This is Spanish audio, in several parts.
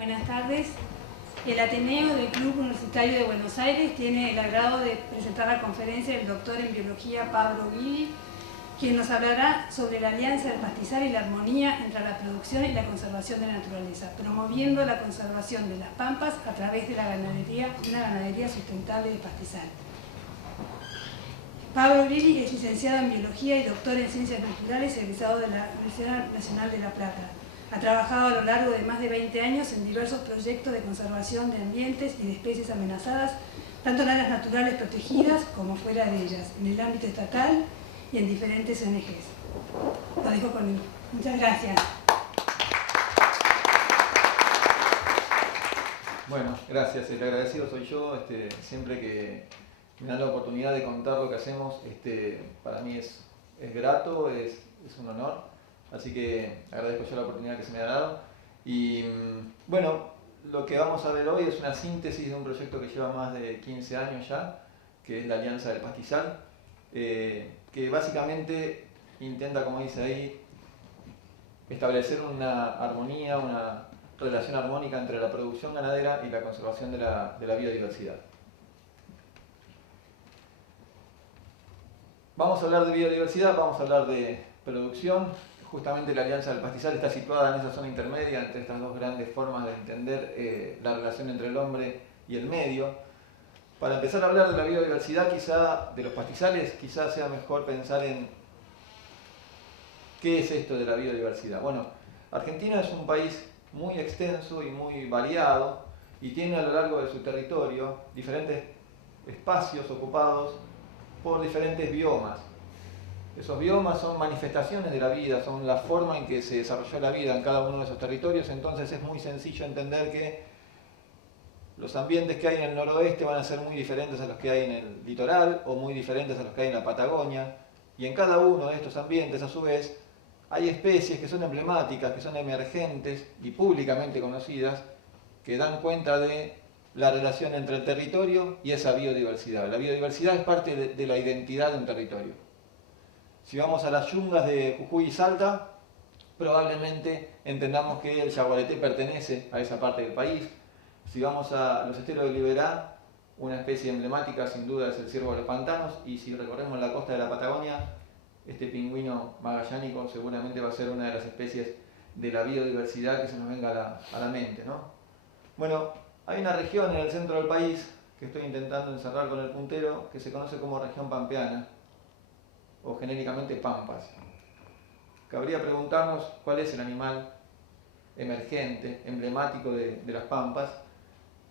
Buenas tardes. El Ateneo del Club Universitario de Buenos Aires tiene el agrado de presentar la conferencia del doctor en biología Pablo Guili, quien nos hablará sobre la alianza del pastizal y la armonía entre la producción y la conservación de la naturaleza, promoviendo la conservación de las pampas a través de una ganadería sustentable de pastizal. Pablo Guili es licenciado en biología y doctor en ciencias naturales, egresado de la Universidad Nacional de La Plata. Ha trabajado a lo largo de más de 20 años en diversos proyectos de conservación de ambientes y de especies amenazadas, tanto en áreas naturales protegidas como fuera de ellas, en el ámbito estatal y en diferentes ONGs. Lo dejo con él. Muchas gracias. Bueno, gracias. El agradecido soy yo. Siempre que me dan la oportunidad de contar lo que hacemos, para mí es grato, es un honor. Así que agradezco yo la oportunidad que se me ha dado. Y bueno, lo que vamos a ver hoy es una síntesis de un proyecto que lleva más de 15 años ya, que es la Alianza del Pastizal, que básicamente intenta, como dice ahí, establecer una armonía, una relación armónica entre la producción ganadera y la conservación de la biodiversidad. Vamos a hablar de biodiversidad, vamos a hablar de producción. Justamente la Alianza del Pastizal está situada en esa zona intermedia entre estas dos grandes formas de entender la relación entre el hombre y el medio. Para empezar a hablar de la biodiversidad, quizá de los pastizales, quizá sea mejor pensar en qué es esto de la biodiversidad. Bueno, Argentina es un país muy extenso y muy variado y tiene a lo largo de su territorio diferentes espacios ocupados por diferentes biomas. Esos biomas son manifestaciones de la vida, son la forma en que se desarrolló la vida en cada uno de esos territorios, entonces es muy sencillo entender que los ambientes que hay en el noroeste van a ser muy diferentes a los que hay en el litoral o muy diferentes a los que hay en la Patagonia, y en cada uno de estos ambientes, a su vez, hay especies que son emblemáticas, que son emergentes y públicamente conocidas, que dan cuenta de la relación entre el territorio y esa biodiversidad. La biodiversidad es parte de la identidad de un territorio. Si vamos a las yungas de Jujuy y Salta, probablemente entendamos que el yaguareté pertenece a esa parte del país. Si vamos a los esteros de Liberá, una especie emblemática sin duda es el ciervo de los pantanos, y si recorremos la costa de la Patagonia, este pingüino magallánico seguramente va a ser una de las especies de la biodiversidad que se nos venga a la mente, ¿no? Bueno, hay una región en el centro del país que estoy intentando encerrar con el puntero que se conoce como región pampeana, o genéricamente pampas. Cabría preguntarnos cuál es el animal emergente, emblemático de las pampas.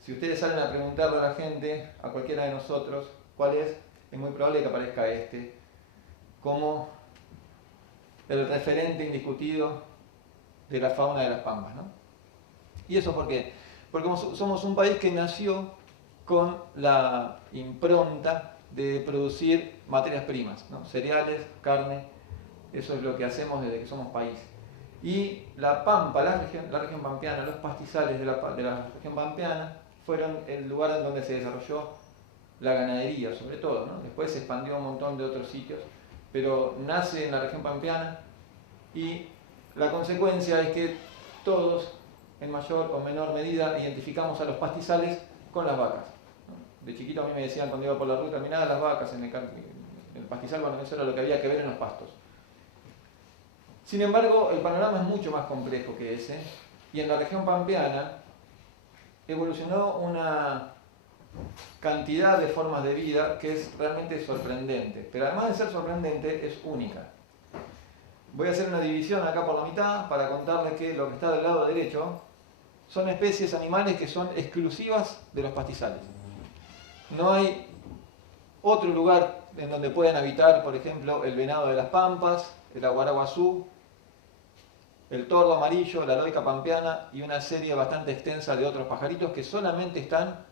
Si ustedes salen a preguntarle a la gente, a cualquiera de nosotros, cuál es muy probable que aparezca como el referente indiscutido de la fauna de las pampas, ¿no? ¿Y eso por qué? Porque somos un país que nació con la impronta de producir materias primas, ¿no? Cereales, carne, eso es lo que hacemos desde que somos país. Y la pampa, la región pampeana, los pastizales de la región pampeana fueron el lugar en donde se desarrolló la ganadería, sobre todo, ¿no? Después se expandió a un montón de otros sitios, pero nace en la región pampeana, y la consecuencia es que todos, en mayor o menor medida, identificamos a los pastizales con las vacas. De chiquito a mí me decían cuando iba por la ruta, mirá las vacas en el pastizal, bueno, eso era lo que había que ver en los pastos. Sin embargo, el panorama es mucho más complejo que ese, y en la región pampeana evolucionó una cantidad de formas de vida que es realmente sorprendente, pero además de ser sorprendente, es única. Voy a hacer una división acá por la mitad para contarles que lo que está del lado derecho son especies animales que son exclusivas de los pastizales. No hay otro lugar en donde puedan habitar, por ejemplo, el venado de las pampas, el aguaraguazú, el tordo amarillo, la loica pampeana y una serie bastante extensa de otros pajaritos que solamente están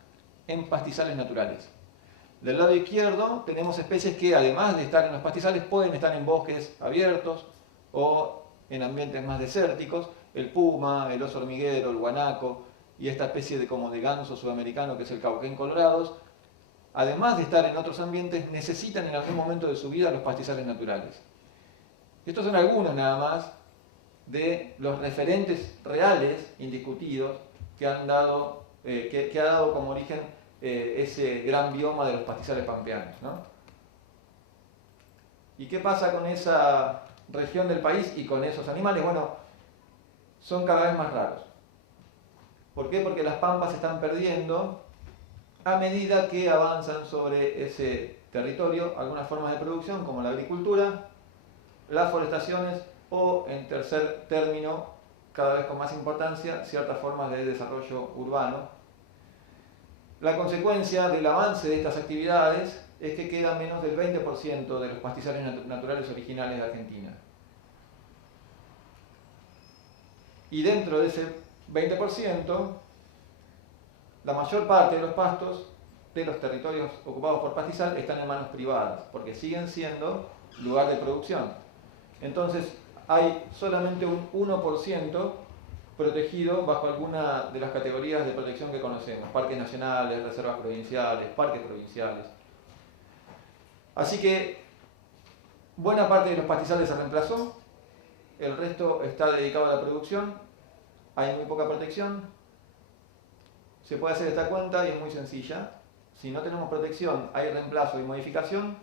en pastizales naturales. Del lado izquierdo tenemos especies que, además de estar en los pastizales, pueden estar en bosques abiertos o en ambientes más desérticos: el puma, el oso hormiguero, el guanaco y esta especie de ganso sudamericano que es el cauquén colorado. Además de estar en otros ambientes, necesitan en algún momento de su vida los pastizales naturales. Estos son algunos nada más de los referentes reales, indiscutidos, que ha dado como origen ese gran bioma de los pastizales pampeanos, ¿no? ¿Y qué pasa con esa región del país y con esos animales? Bueno, son cada vez más raros. ¿Por qué? Porque las pampas se están perdiendo a medida que avanzan sobre ese territorio algunas formas de producción como la agricultura, las forestaciones o, en tercer término, cada vez con más importancia, ciertas formas de desarrollo urbano. La consecuencia del avance de estas actividades es que queda menos del 20% de los pastizales naturales originales de Argentina. Y dentro de ese 20%, la mayor parte de los pastos de los territorios ocupados por pastizal están en manos privadas, porque siguen siendo lugar de producción. Entonces, hay solamente un 1% protegido bajo alguna de las categorías de protección que conocemos: parques nacionales, reservas provinciales, parques provinciales. Así que buena parte de los pastizales se reemplazó, el resto está dedicado a la producción, hay muy poca protección. Se puede hacer esta cuenta y es muy sencilla. Si no tenemos protección, hay reemplazo y modificación,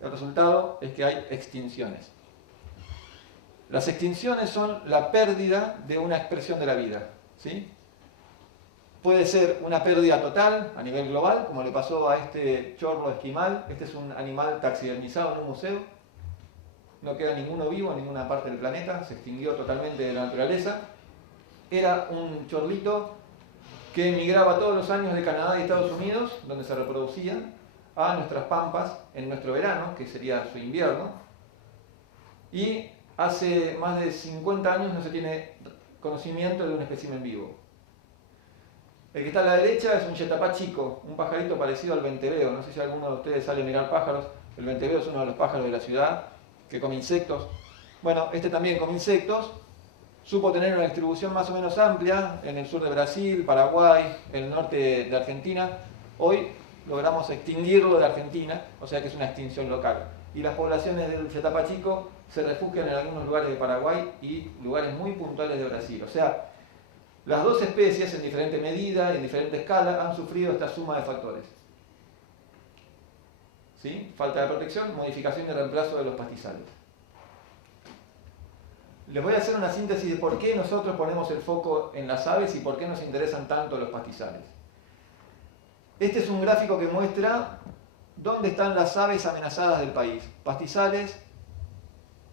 el resultado es que hay extinciones. Las extinciones son la pérdida de una expresión de la vida, ¿sí? Puede ser una pérdida total a nivel global, como le pasó a este chorro esquimal. Este es un animal taxidermizado en un museo. No queda ninguno vivo en ninguna parte del planeta, se extinguió totalmente de la naturaleza. Era un chorlito que migraba todos los años de Canadá y Estados Unidos, donde se reproducían, a nuestras pampas en nuestro verano, que sería su invierno. Y hace más de 50 años no se tiene conocimiento de un espécimen vivo. El que está a la derecha es un yetapá chico, un pajarito parecido al venteveo. No sé si alguno de ustedes sale a mirar pájaros. El venteveo es uno de los pájaros de la ciudad que come insectos. Bueno, este también come insectos. Supo tener una distribución más o menos amplia en el sur de Brasil, Paraguay, el norte de Argentina. Hoy logramos extinguirlo de Argentina, o sea que es una extinción local. Y las poblaciones del yetapá chico se refugian en algunos lugares de Paraguay y lugares muy puntuales de Brasil. O sea, las dos especies, en diferente medida y en diferente escala, han sufrido esta suma de factores. ¿Sí? Falta de protección, modificación y reemplazo de los pastizales. Les voy a hacer una síntesis de por qué nosotros ponemos el foco en las aves y por qué nos interesan tanto los pastizales. Este es un gráfico que muestra dónde están las aves amenazadas del país. Pastizales,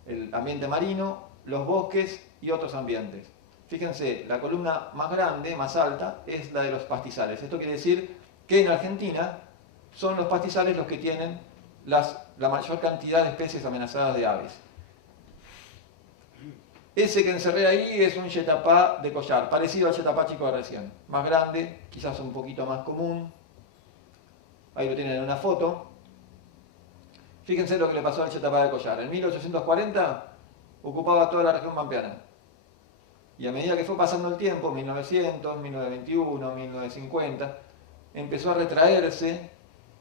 el ambiente marino, los bosques y otros ambientes. Fíjense, la columna más grande, más alta, es la de los pastizales. Esto quiere decir que en Argentina son los pastizales los que tienen la mayor cantidad de especies amenazadas de aves. Ese que encerré ahí es un yetapá de collar, parecido al yetapá chico de recién. Más grande, quizás un poquito más común. Ahí lo tienen en una foto. Fíjense lo que le pasó al yetapá de collar. En 1840 ocupaba toda la región pampeana. Y a medida que fue pasando el tiempo, 1900, 1921, 1950, empezó a retraerse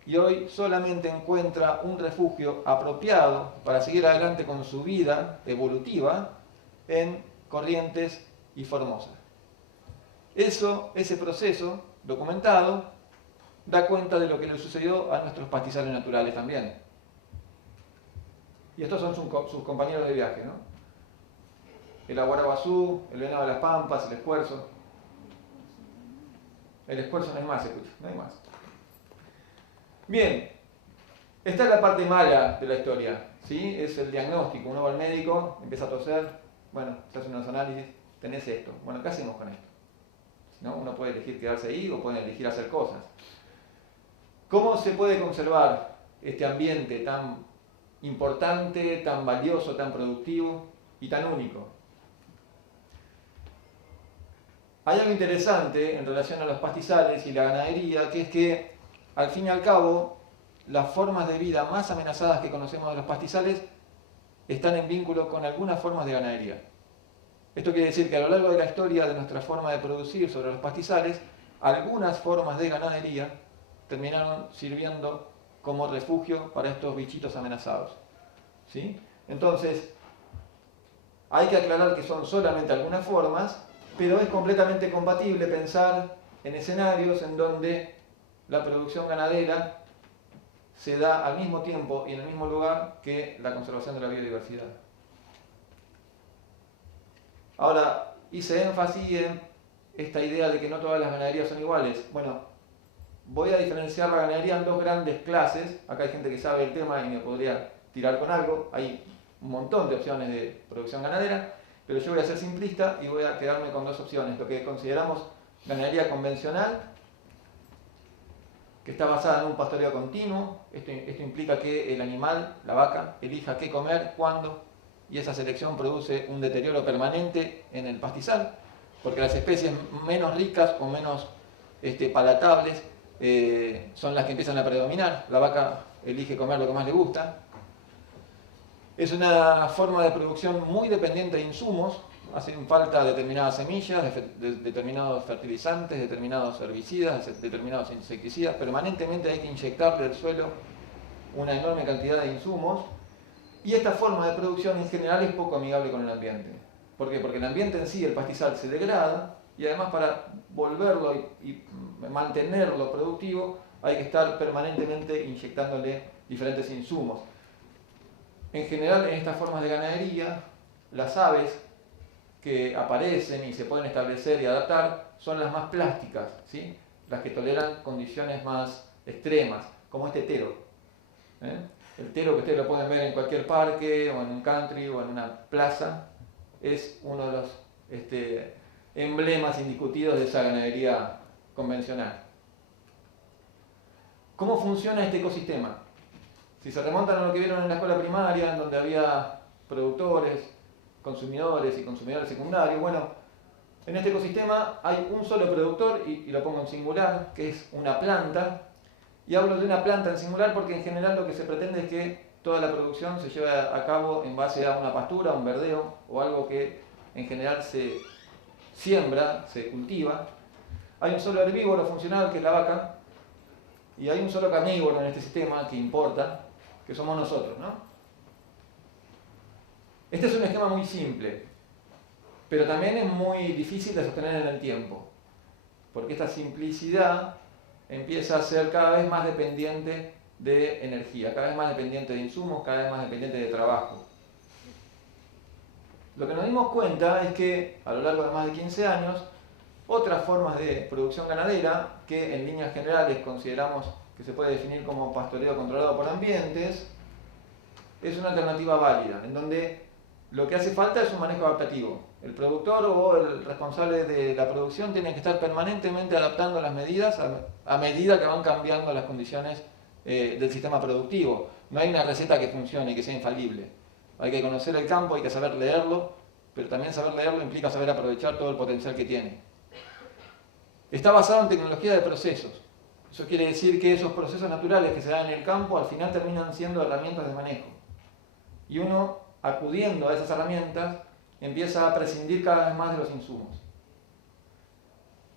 y hoy solamente encuentra un refugio apropiado para seguir adelante con su vida evolutiva en Corrientes y Formosa. Ese proceso documentado da cuenta de lo que le sucedió a nuestros pastizales naturales también. Y estos son sus compañeros de viaje, ¿no? El aguaraguazú, el venado de las pampas, el escuerzo. El escuerzo no hay más, escucha, no hay más. Bien, esta es la parte mala de la historia, ¿sí? Es el diagnóstico. Uno va al médico, empieza a toser, bueno, se hacen unos análisis, tenés esto. Bueno, ¿qué hacemos con esto? ¿No? Uno puede elegir quedarse ahí o puede elegir hacer cosas. ¿Cómo se puede conservar este ambiente tan importante, tan valioso, tan productivo y tan único? Hay algo interesante en relación a los pastizales y la ganadería, que es que, al fin y al cabo, las formas de vida más amenazadas que conocemos de los pastizales están en vínculo con algunas formas de ganadería. Esto quiere decir que a lo largo de la historia de nuestra forma de producir sobre los pastizales, algunas formas de ganadería terminaron sirviendo como refugio para estos bichitos amenazados. ¿Sí? Entonces, hay que aclarar que son solamente algunas formas pero es completamente compatible pensar en escenarios en donde la producción ganadera se da al mismo tiempo y en el mismo lugar que la conservación de la biodiversidad. Ahora, hice énfasis en esta idea de que no todas las ganaderías son iguales. Bueno, voy a diferenciar la ganadería en dos grandes clases. Acá hay gente que sabe el tema y me podría tirar con algo. Hay un montón de opciones de producción ganadera, pero yo voy a ser simplista y voy a quedarme con dos opciones. Lo que consideramos ganadería convencional, que está basada en un pastoreo continuo. Esto implica que el animal, la vaca, elija qué comer, cuándo, y esa selección produce un deterioro permanente en el pastizal, porque las especies menos ricas o menos palatables son las que empiezan a predominar. La vaca elige comer lo que más le gusta. Es una forma de producción muy dependiente de insumos. Hacen falta determinadas semillas, determinados fertilizantes, determinados herbicidas, determinados insecticidas. Permanentemente hay que inyectarle al suelo una enorme cantidad de insumos. Y esta forma de producción en general es poco amigable con el ambiente. ¿Por qué? Porque el ambiente en sí, el pastizal, se degrada, y además para volverlo y mantenerlo productivo hay que estar permanentemente inyectándole diferentes insumos. En general, en estas formas de ganadería, las aves que aparecen y se pueden establecer y adaptar son las más plásticas, ¿sí? Las que toleran condiciones más extremas, como este tero. El tero, que ustedes lo pueden ver en cualquier parque o en un country o en una plaza, es uno de los emblemas indiscutidos de esa ganadería convencional. ¿Cómo funciona este ecosistema? Si se remontan a lo que vieron en la escuela primaria, en donde había productores, consumidores y consumidores secundarios, bueno, en este ecosistema hay un solo productor, y lo pongo en singular, que es una planta. Y hablo de una planta en singular porque en general lo que se pretende es que toda la producción se lleve a cabo en base a una pastura, un verdeo o algo que en general se siembra, se cultiva. Hay un solo herbívoro funcional que es la vaca y hay un solo carnívoro en este sistema que importa, que somos nosotros, ¿no? Este es un esquema muy simple, pero también es muy difícil de sostener en el tiempo, porque esta simplicidad empieza a ser cada vez más dependiente de energía, cada vez más dependiente de insumos, cada vez más dependiente de trabajo. Lo que nos dimos cuenta es que a lo largo de más de 15 años, otras formas de producción ganadera, que en líneas generales consideramos que se puede definir como pastoreo controlado por ambientes, es una alternativa válida, en donde lo que hace falta es un manejo adaptativo. El productor o el responsable de la producción tiene que estar permanentemente adaptando las medidas a medida que van cambiando las condiciones del sistema productivo. No hay una receta que funcione y que sea infalible. Hay que conocer el campo, hay que saber leerlo, pero también saber leerlo implica saber aprovechar todo el potencial que tiene. Está basado en tecnología de procesos. Eso quiere decir que esos procesos naturales que se dan en el campo al final terminan siendo herramientas de manejo. Y uno, acudiendo a esas herramientas, empieza a prescindir cada vez más de los insumos.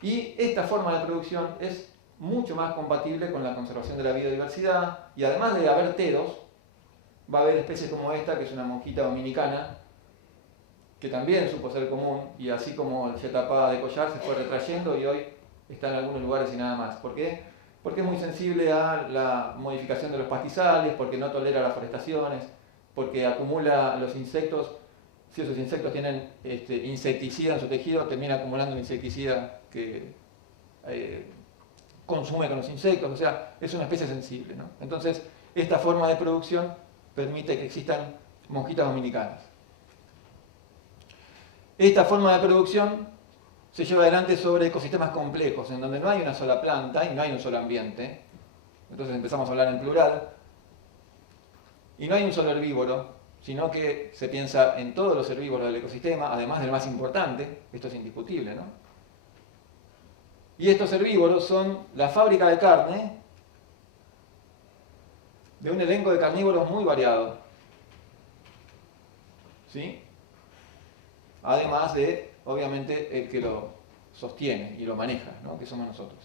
Y esta forma de producción es mucho más compatible con la conservación de la biodiversidad, y además de haber teros, va a haber especies como esta, que es una mosquita dominicana, que también supo ser común, y así como el yetapá de collar se fue retrayendo y hoy está en algunos lugares y nada más. ¿Por qué? Porque es muy sensible a la modificación de los pastizales, porque no tolera las forestaciones, porque acumula los insectos. Si esos insectos tienen insecticida en su tejido, termina acumulando un insecticida que consume con los insectos. O sea, es una especie sensible, ¿no? Entonces, esta forma de producción permite que existan mosquitas dominicanas. Esta forma de producción se lleva adelante sobre ecosistemas complejos, en donde no hay una sola planta y no hay un solo ambiente. Entonces empezamos a hablar en plural. Y no hay un solo herbívoro, sino que se piensa en todos los herbívoros del ecosistema, además del más importante. Esto es indiscutible, ¿no? Y estos herbívoros son la fábrica de carne de un elenco de carnívoros muy variado, ¿sí? Además de, obviamente, el que lo sostiene y lo maneja, ¿no? Que somos nosotros.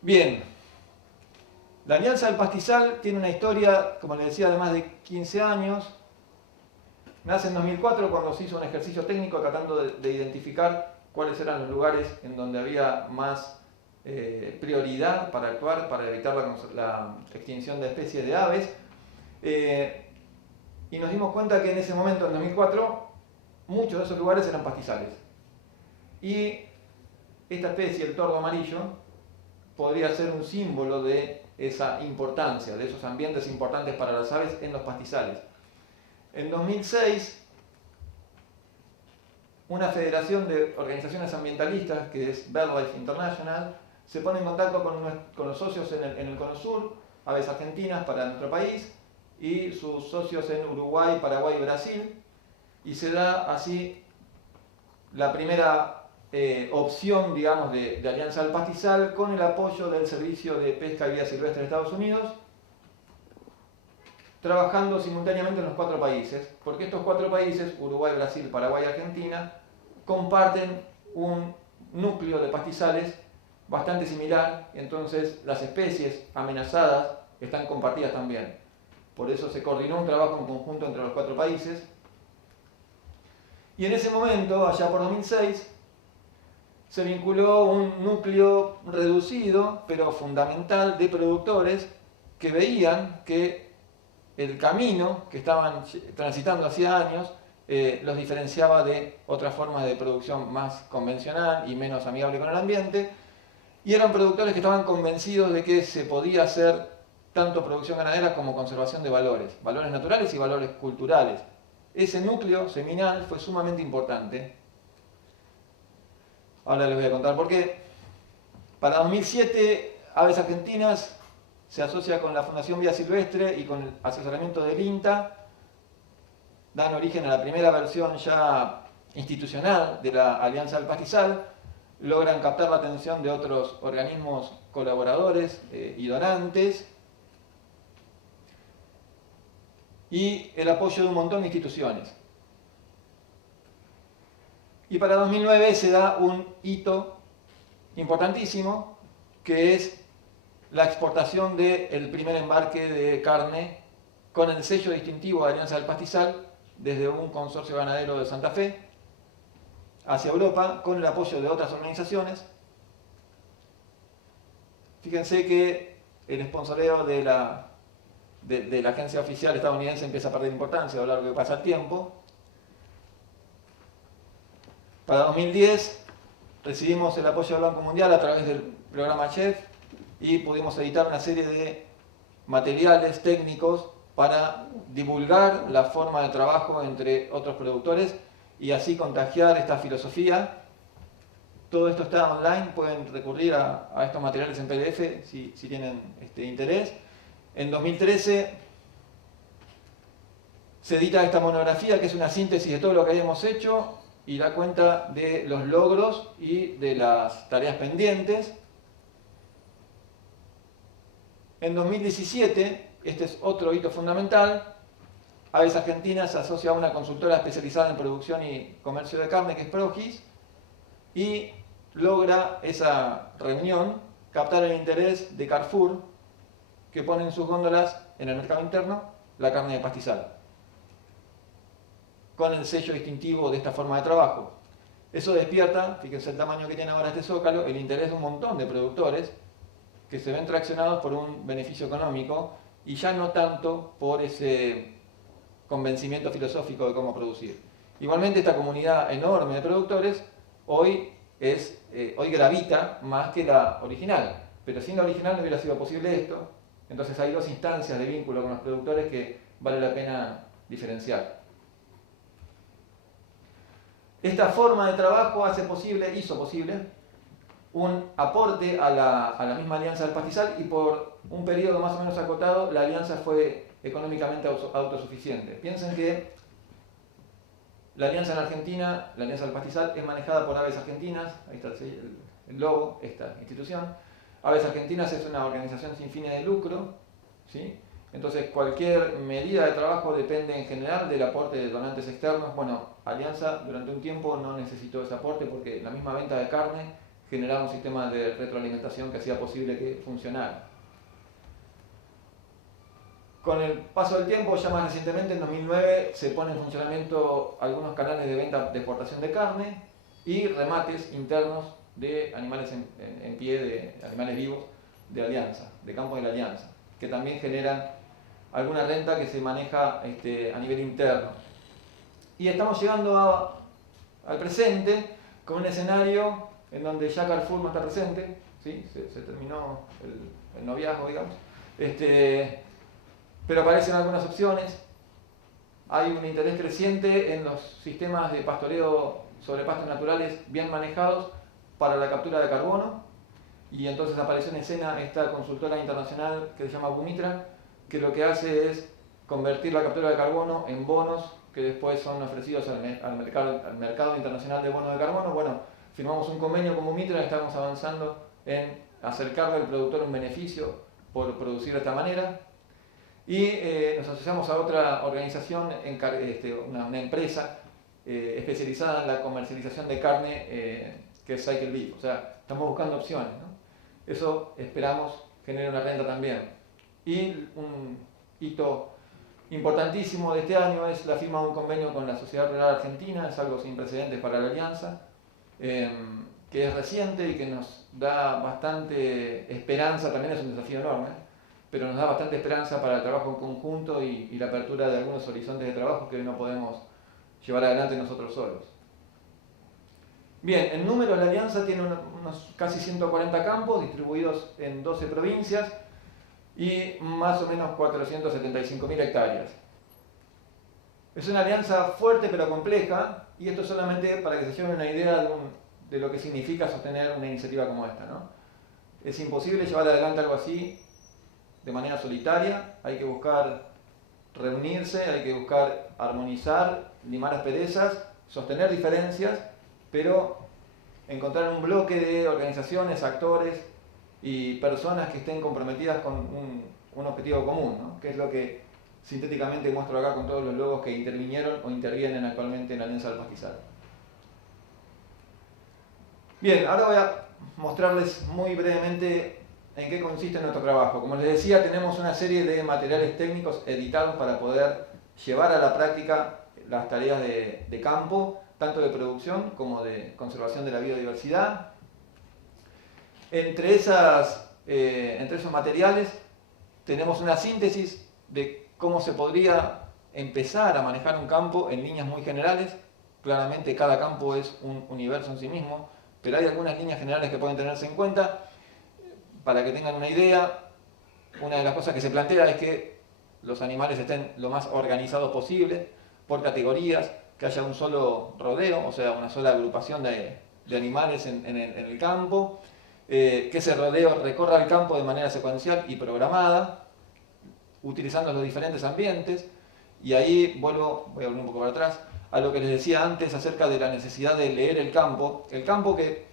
Bien, la Alianza del Pastizal tiene una historia, como les decía, de más de 15 años. Nace en 2004 cuando se hizo un ejercicio técnico tratando de identificar cuáles eran los lugares en donde había más prioridad para actuar, para evitar la extinción de especies de aves. Y nos dimos cuenta que en ese momento, en 2004, muchos de esos lugares eran pastizales. Y esta especie, el tordo amarillo, podría ser un símbolo de esa importancia, de esos ambientes importantes para las aves en los pastizales. En 2006, una federación de organizaciones ambientalistas, que es BirdLife International, se pone en contacto con los socios en el Cono Sur, Aves Argentinas para nuestro país, y sus socios en Uruguay, Paraguay y Brasil, y se da así la primera opción, digamos, de alianza al pastizal con el apoyo del Servicio de Pesca y Vida Silvestre de Estados Unidos, trabajando simultáneamente en los 4 países, porque estos 4 países, Uruguay, Brasil, Paraguay y Argentina, comparten un núcleo de pastizales bastante similar, entonces las especies amenazadas están compartidas también. Por eso se coordinó un trabajo en conjunto entre los 4 países. Y en ese momento, allá por 2006, se vinculó un núcleo reducido, pero fundamental, de productores que veían que el camino que estaban transitando hacía años los diferenciaba de otras formas de producción más convencional y menos amigable con el ambiente, y eran productores que estaban convencidos de que se podía hacer tanto producción ganadera como conservación de valores naturales y valores culturales. Ese núcleo seminal fue sumamente importante. Ahora les voy a contar por qué. Para 2007, Aves Argentinas se asocia con la Fundación Vida Silvestre y con el asesoramiento del INTA, dan origen a la primera versión ya institucional de la Alianza del Pastizal, logran captar la atención de otros organismos colaboradores y donantes, y el apoyo de un montón de instituciones. Y para 2009 se da un hito importantísimo, que es la exportación del primer embarque de carne con el sello distintivo de Alianza del Pastizal desde un consorcio ganadero de Santa Fe hacia Europa, con el apoyo de otras organizaciones. Fíjense que el sponsoreo de la agencia oficial estadounidense empieza a perder importancia a lo largo que pasa el tiempo. Para 2010 recibimos el apoyo del Banco Mundial a través del programa CHEF y pudimos editar una serie de materiales técnicos para divulgar la forma de trabajo entre otros productores y así contagiar esta filosofía. Todo esto está online, pueden recurrir a estos materiales en PDF si tienen interés. En 2013 se edita esta monografía, que es una síntesis de todo lo que habíamos hecho y da cuenta de los logros y de las tareas pendientes. En 2017, este es otro hito fundamental, Aves Argentinas se asocia a una consultora especializada en producción y comercio de carne, que es Progis, y logra esa reunión captar el interés de Carrefour, que pone en sus góndolas en el mercado interno la carne de pastizal, con el sello distintivo de esta forma de trabajo. Eso despierta, fíjense el tamaño que tiene ahora este zócalo, el interés de un montón de productores que se ven traccionados por un beneficio económico y ya no tanto por ese convencimiento filosófico de cómo producir. Igualmente esta comunidad enorme de productores hoy gravita más que la original, pero sin la original no hubiera sido posible esto. Entonces hay 2 instancias de vínculo con los productores que vale la pena diferenciar. Esta forma de trabajo hizo posible un aporte a la misma Alianza del Pastizal, y por un periodo más o menos acotado la alianza fue económicamente autosuficiente. Piensen que la alianza en Argentina, la Alianza del Pastizal, es manejada por Aves Argentinas, ahí está el logo, esta institución. Aves Argentinas es una organización sin fines de lucro, ¿sí? Entonces cualquier medida de trabajo depende en general del aporte de donantes externos. Bueno, Alianza durante un tiempo no necesitó ese aporte porque la misma venta de carne generaba un sistema de retroalimentación que hacía posible que funcionara. Con el paso del tiempo, ya más recientemente, en 2009, se ponen en funcionamiento algunos canales de venta de exportación de carne y remates internos de animales en pie, de animales vivos de Alianza, de campos de la Alianza, que también generan alguna renta que se maneja a nivel interno. Y estamos llegando al presente con un escenario en donde ya Carrefour no está presente, ¿sí? se terminó el noviazgo, digamos, pero aparecen algunas opciones. Hay un interés creciente en los sistemas de pastoreo sobre pastos naturales bien manejados para la captura de carbono, y entonces apareció en escena esta consultora internacional que se llama Bumitra, que lo que hace es convertir la captura de carbono en bonos que después son ofrecidos al mercado internacional de bonos de carbono. Bueno, firmamos un convenio con Bumitra y estamos avanzando en acercarle al productor un beneficio por producir de esta manera. Y nos asociamos a otra organización, una empresa especializada en la comercialización de carne, que es Cycle Beef. O sea, estamos buscando opciones, ¿no? Eso esperamos genere una renta también. Y un hito importantísimo de este año es la firma de un convenio con la Sociedad Rural Argentina. Es algo sin precedentes para la Alianza, que es reciente y que nos da bastante esperanza. También es un desafío enorme, pero nos da bastante esperanza para el trabajo en conjunto y la apertura de algunos horizontes de trabajo que hoy no podemos llevar adelante nosotros solos. Bien, en número la Alianza tiene unos casi 140 campos distribuidos en 12 provincias y más o menos 475.000 hectáreas. Es una alianza fuerte pero compleja, y esto solamente para que se lleven una idea de lo que significa sostener una iniciativa como esta, ¿no? Es imposible llevar adelante algo así de manera solitaria. Hay que buscar reunirse, hay que buscar armonizar, limar asperezas, sostener diferencias, pero encontrar un bloque de organizaciones, actores y personas que estén comprometidas con un objetivo común, ¿no? Que es lo que sintéticamente muestro acá con todos los logos que intervinieron o intervienen actualmente en la Alianza del Pastizal. Bien, ahora voy a mostrarles muy brevemente en qué consiste nuestro trabajo. Como les decía, tenemos una serie de materiales técnicos editados para poder llevar a la práctica las tareas de campo, tanto de producción como de conservación de la biodiversidad. Entre esos materiales tenemos una síntesis de cómo se podría empezar a manejar un campo en líneas muy generales. Claramente cada campo es un universo en sí mismo, pero hay algunas líneas generales que pueden tenerse en cuenta. Para que tengan una idea, una de las cosas que se plantea es que los animales estén lo más organizados posible, por categorías, que haya un solo rodeo, o sea, una sola agrupación de animales en el campo, que ese rodeo recorra el campo de manera secuencial y programada, utilizando los diferentes ambientes. Y ahí voy a volver un poco para atrás, a lo que les decía antes acerca de la necesidad de leer el campo que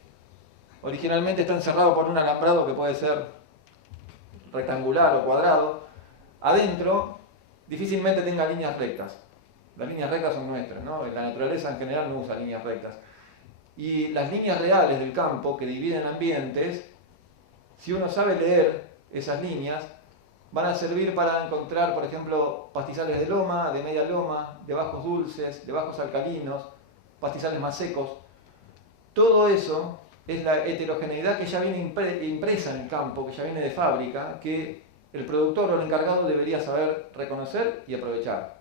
originalmente está encerrado por un alambrado que puede ser rectangular o cuadrado. Adentro difícilmente tenga líneas rectas. Las líneas rectas son nuestras, ¿no? La naturaleza en general no usa líneas rectas. Y las líneas reales del campo que dividen ambientes, si uno sabe leer esas líneas, van a servir para encontrar, por ejemplo, pastizales de loma, de media loma, de bajos dulces, de bajos alcalinos, pastizales más secos. Todo eso es la heterogeneidad que ya viene impresa en el campo, que ya viene de fábrica, que el productor o el encargado debería saber reconocer y aprovechar,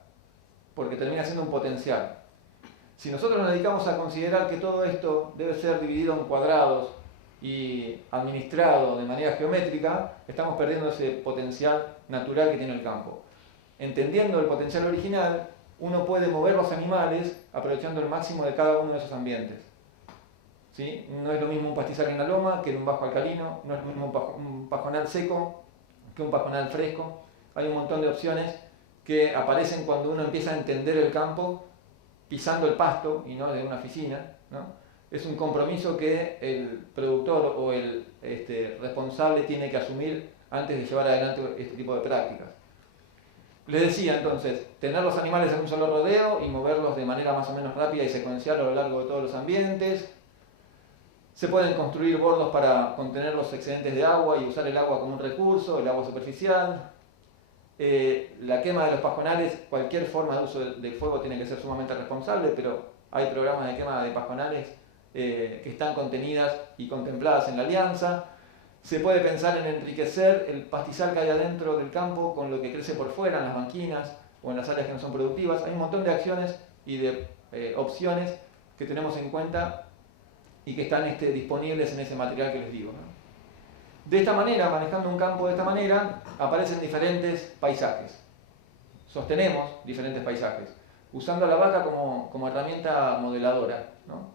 porque termina siendo un potencial. Si nosotros nos dedicamos a considerar que todo esto debe ser dividido en cuadrados y administrado de manera geométrica, estamos perdiendo ese potencial natural que tiene el campo. Entendiendo el potencial original, uno puede mover los animales aprovechando el máximo de cada uno de esos ambientes. ¿Sí? No es lo mismo un pastizal en la loma que en un bajo alcalino, no es lo mismo un pajonal seco que un pajonal fresco. Hay un montón de opciones que aparecen cuando uno empieza a entender el campo pisando el pasto y no desde una oficina, ¿no? Es un compromiso que el productor o el responsable tiene que asumir antes de llevar adelante este tipo de prácticas. Les decía entonces, tener los animales en un solo rodeo y moverlos de manera más o menos rápida y secuencial a lo largo de todos los ambientes. Se pueden construir bordos para contener los excedentes de agua y usar el agua como un recurso, el agua superficial. la quema de los pajonales, cualquier forma de uso del fuego tiene que ser sumamente responsable, pero hay programas de quema de pajonales que están contenidas y contempladas en la alianza. Se puede pensar en enriquecer el pastizal que hay adentro del campo con lo que crece por fuera, en las banquinas o en las áreas que no son productivas. Hay un montón de acciones y de opciones que tenemos en cuenta y que están disponibles en ese material que les digo, ¿no? De esta manera, manejando un campo de esta manera, aparecen diferentes paisajes. Sostenemos diferentes paisajes, usando a la vaca como herramienta modeladora, ¿no?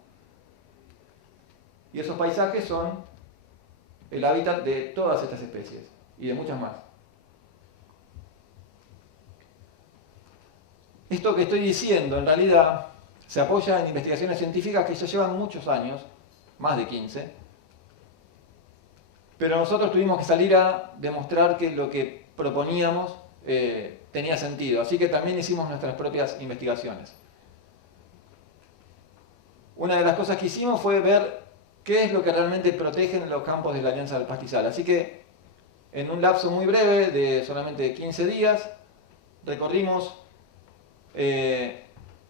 Y esos paisajes son el hábitat de todas estas especies y de muchas más. Esto que estoy diciendo en realidad se apoya en investigaciones científicas que ya llevan muchos años, más de 15, pero nosotros tuvimos que salir a demostrar que lo que proponíamos tenía sentido, así que también hicimos nuestras propias investigaciones. Una de las cosas que hicimos fue ver qué es lo que realmente protegen los campos de la Alianza del Pastizal. Así que en un lapso muy breve de solamente 15 días recorrimos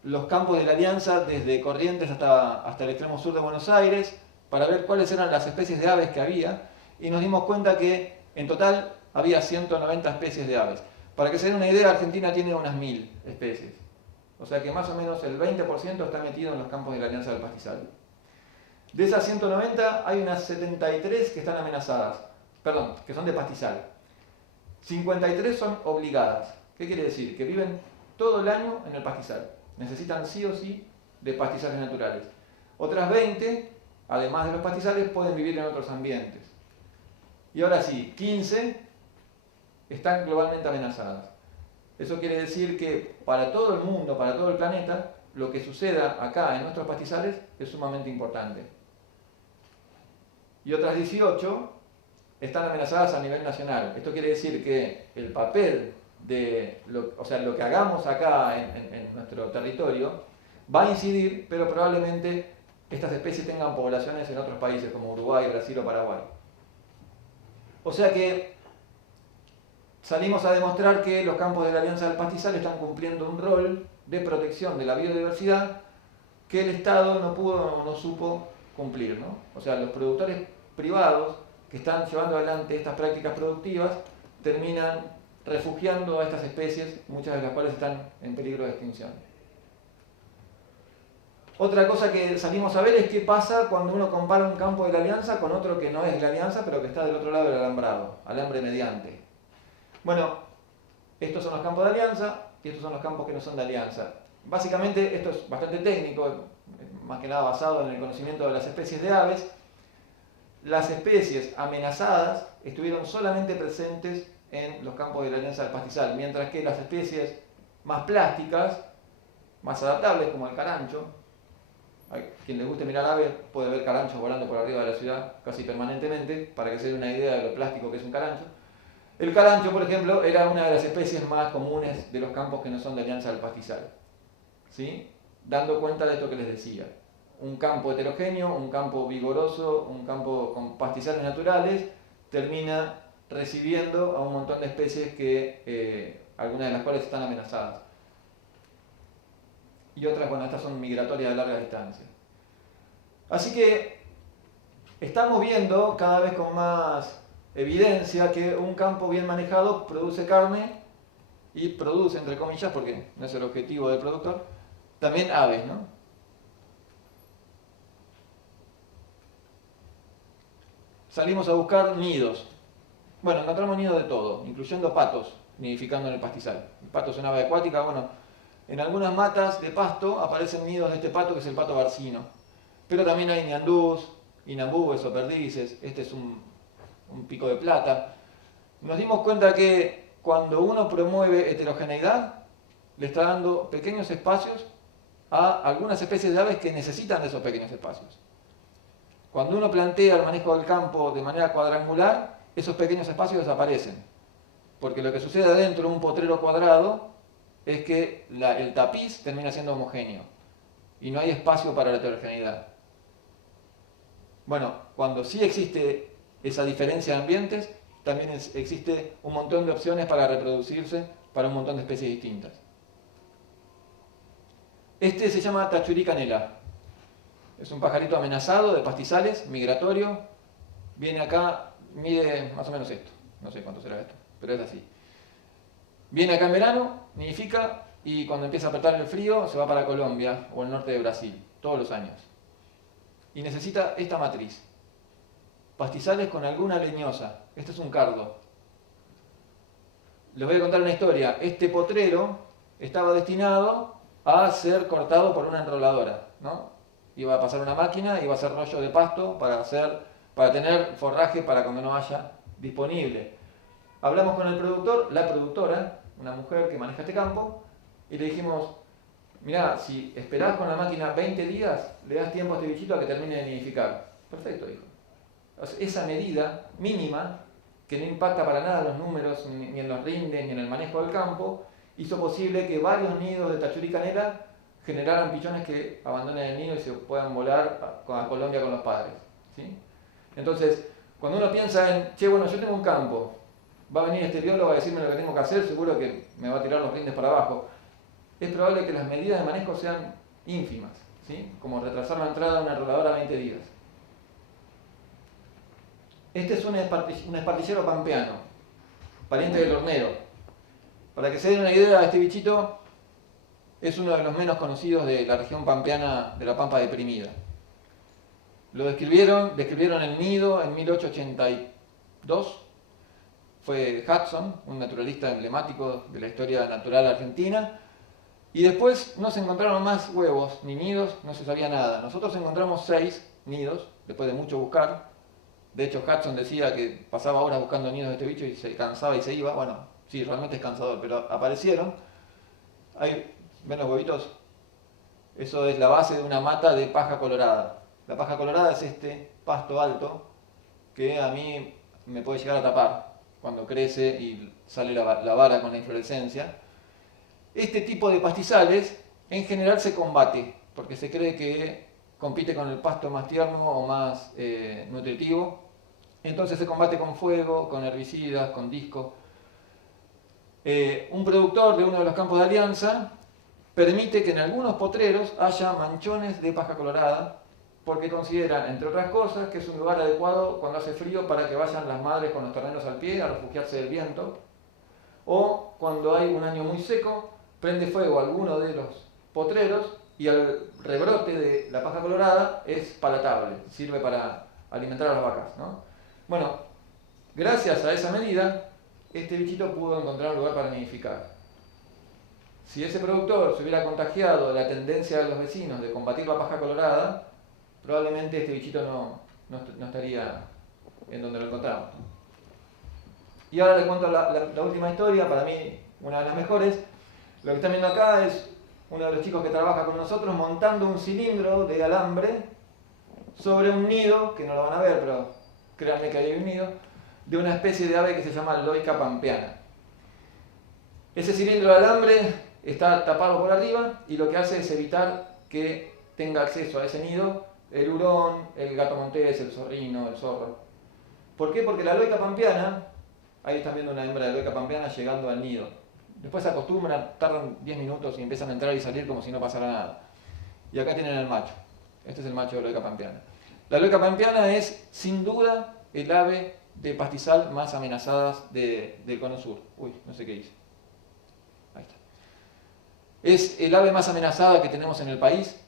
los campos de la Alianza desde Corrientes hasta el extremo sur de Buenos Aires para ver cuáles eran las especies de aves que había y nos dimos cuenta que en total había 190 especies de aves. Para que se den una idea, Argentina tiene unas 1000 especies. O sea que más o menos el 20% está metido en los campos de la Alianza del Pastizal. De esas 190 hay unas 73 que están amenazadas, perdón, que son de pastizal. 53 son obligadas. ¿Qué quiere decir? Que viven todo el año en el pastizal. Necesitan sí o sí de pastizales naturales. Otras 20, además de los pastizales, pueden vivir en otros ambientes. Y ahora sí, 15 están globalmente amenazadas. Eso quiere decir que para todo el mundo, para todo el planeta, lo que suceda acá en nuestros pastizales es sumamente importante. Y otras 18 están amenazadas a nivel nacional. Esto quiere decir que el papel de lo que hagamos acá en nuestro territorio va a incidir, pero probablemente estas especies tengan poblaciones en otros países como Uruguay, Brasil o Paraguay. O sea que salimos a demostrar que los campos de la Alianza del Pastizal están cumpliendo un rol de protección de la biodiversidad que el Estado no pudo o no supo cumplir, ¿no? O sea, los productores privados que están llevando adelante estas prácticas productivas terminan refugiando a estas especies, muchas de las cuales están en peligro de extinción. Otra cosa que salimos a ver es qué pasa cuando uno compara un campo de la Alianza con otro que no es de la Alianza, pero que está del otro lado del alambrado, alambre mediante. Bueno, estos son los campos de Alianza y estos son los campos que no son de Alianza. Básicamente esto es bastante técnico, más que nada basado en el conocimiento de las especies de aves. Las especies amenazadas estuvieron solamente presentes en los campos de la Alianza del Pastizal, mientras que las especies más plásticas, más adaptables, como el carancho, a quien le guste mirar aves puede ver caranchos volando por arriba de la ciudad casi permanentemente, para que se dé una idea de lo plástico que es un carancho. El carancho, por ejemplo, era una de las especies más comunes de los campos que no son de Alianza del Pastizal, ¿sí? Dando cuenta de esto que les decía. Un campo heterogéneo, un campo vigoroso, un campo con pastizales naturales, termina recibiendo a un montón de especies que algunas de las cuales están amenazadas. Y otras, bueno, estas son migratorias de larga distancia. Así que estamos viendo cada vez con más evidencia que un campo bien manejado produce carne y produce, entre comillas, porque no es el objetivo del productor, también aves, ¿no? Salimos a buscar nidos. Bueno, encontramos nidos de todo, incluyendo patos nidificando en el pastizal. El pato es una ave acuática, bueno, en algunas matas de pasto aparecen nidos de este pato que es el pato barcino. Pero también hay ñandús, inambúes o perdices, este es un pico de plata. Nos dimos cuenta que cuando uno promueve heterogeneidad, le está dando pequeños espacios a algunas especies de aves que necesitan de esos pequeños espacios. Cuando uno plantea el manejo del campo de manera cuadrangular, esos pequeños espacios desaparecen. Porque lo que sucede adentro de un potrero cuadrado es que el tapiz termina siendo homogéneo y no hay espacio para la heterogeneidad. Bueno, cuando sí existe esa diferencia de ambientes, también existe un montón de opciones para reproducirse para un montón de especies distintas. Este se llama tachurí canela. Es un pajarito amenazado de pastizales, migratorio. Viene acá, mide más o menos esto. No sé cuánto será esto, pero es así. Viene acá en verano, nidifica y cuando empieza a apretar el frío se va para Colombia o el norte de Brasil, todos los años. Y necesita esta matriz. Pastizales con alguna leñosa. Este es un cardo. Les voy a contar una historia. Este potrero estaba destinado a ser cortado por una enroladora, ¿no? Iba a pasar una máquina, iba a hacer rollo de pasto para tener forraje para cuando no haya disponible. Hablamos con el productor, la productora, una mujer que maneja este campo, y le dijimos, mirá, si esperás con la máquina 20 días, le das tiempo a este bichito a que termine de nidificar. Perfecto, dijo. Esa medida mínima, que no impacta para nada en los números, ni en los rindes, ni en el manejo del campo, hizo posible que varios nidos de tachurí canela generaran pichones que abandonen el nido y se puedan volar a Colombia con los padres, ¿sí? Entonces, cuando uno piensa en, che, bueno, yo tengo un campo, va a venir este biólogo a decirme lo que tengo que hacer, seguro que me va a tirar los rindes para abajo. Es probable que las medidas de manejo sean ínfimas, ¿sí? Como retrasar la entrada de una enroladora 20 días. Este es un espartillero pampeano, pariente del hornero. Para que se den una idea, este bichito es uno de los menos conocidos de la región pampeana de la Pampa deprimida. Lo describieron el nido en 1882. Fue Hudson, un naturalista emblemático de la historia natural argentina. Y después no se encontraron más huevos ni nidos, no se sabía nada. Nosotros encontramos 6 nidos, después de mucho buscar. De hecho, Hudson decía que pasaba horas buscando nidos de este bicho y se cansaba y se iba. Bueno, sí, realmente es cansador, pero aparecieron. ¿Ven los huevitos? Eso es la base de una mata de paja colorada. La paja colorada es este pasto alto que a mí me puede llegar a tapar cuando crece y sale la vara con la inflorescencia. Este tipo de pastizales en general se combate porque se cree que compite con el pasto más tierno o más nutritivo. Entonces se combate con fuego, con herbicidas, con disco. Un productor de uno de los campos de Alianza permite que en algunos potreros haya manchones de paja colorada porque consideran, entre otras cosas, que es un lugar adecuado cuando hace frío para que vayan las madres con los terneros al pie a refugiarse del viento, o cuando hay un año muy seco, prende fuego alguno de los potreros y el rebrote de la paja colorada es palatable, sirve para alimentar a las vacas, ¿no? Bueno, gracias a esa medida, este bichito pudo encontrar un lugar para nidificar. Si ese productor se hubiera contagiado de la tendencia de los vecinos de combatir la paja colorada, probablemente este bichito no estaría en donde lo encontramos. Y ahora les cuento la última historia, para mí una de las mejores. Lo que están viendo acá es uno de los chicos que trabaja con nosotros montando un cilindro de alambre sobre un nido, que no lo van a ver, pero créanme que hay un nido, de una especie de ave que se llama loica pampeana. Ese cilindro de alambre está tapado por arriba y lo que hace es evitar que tenga acceso a ese nido el hurón, el gato montés, el zorrino, el zorro. ¿Por qué? Porque la loica pampeana, ahí están viendo una hembra de loica pampeana llegando al nido. Después se acostumbran, tardan 10 minutos y empiezan a entrar y salir como si no pasara nada. Y acá tienen el macho. Este es el macho de loica pampeana. La loica pampeana es, sin duda, el ave de pastizal más amenazadas del cono sur. Uy, no sé qué hice. Ahí está. Es el ave más amenazada que tenemos en el país.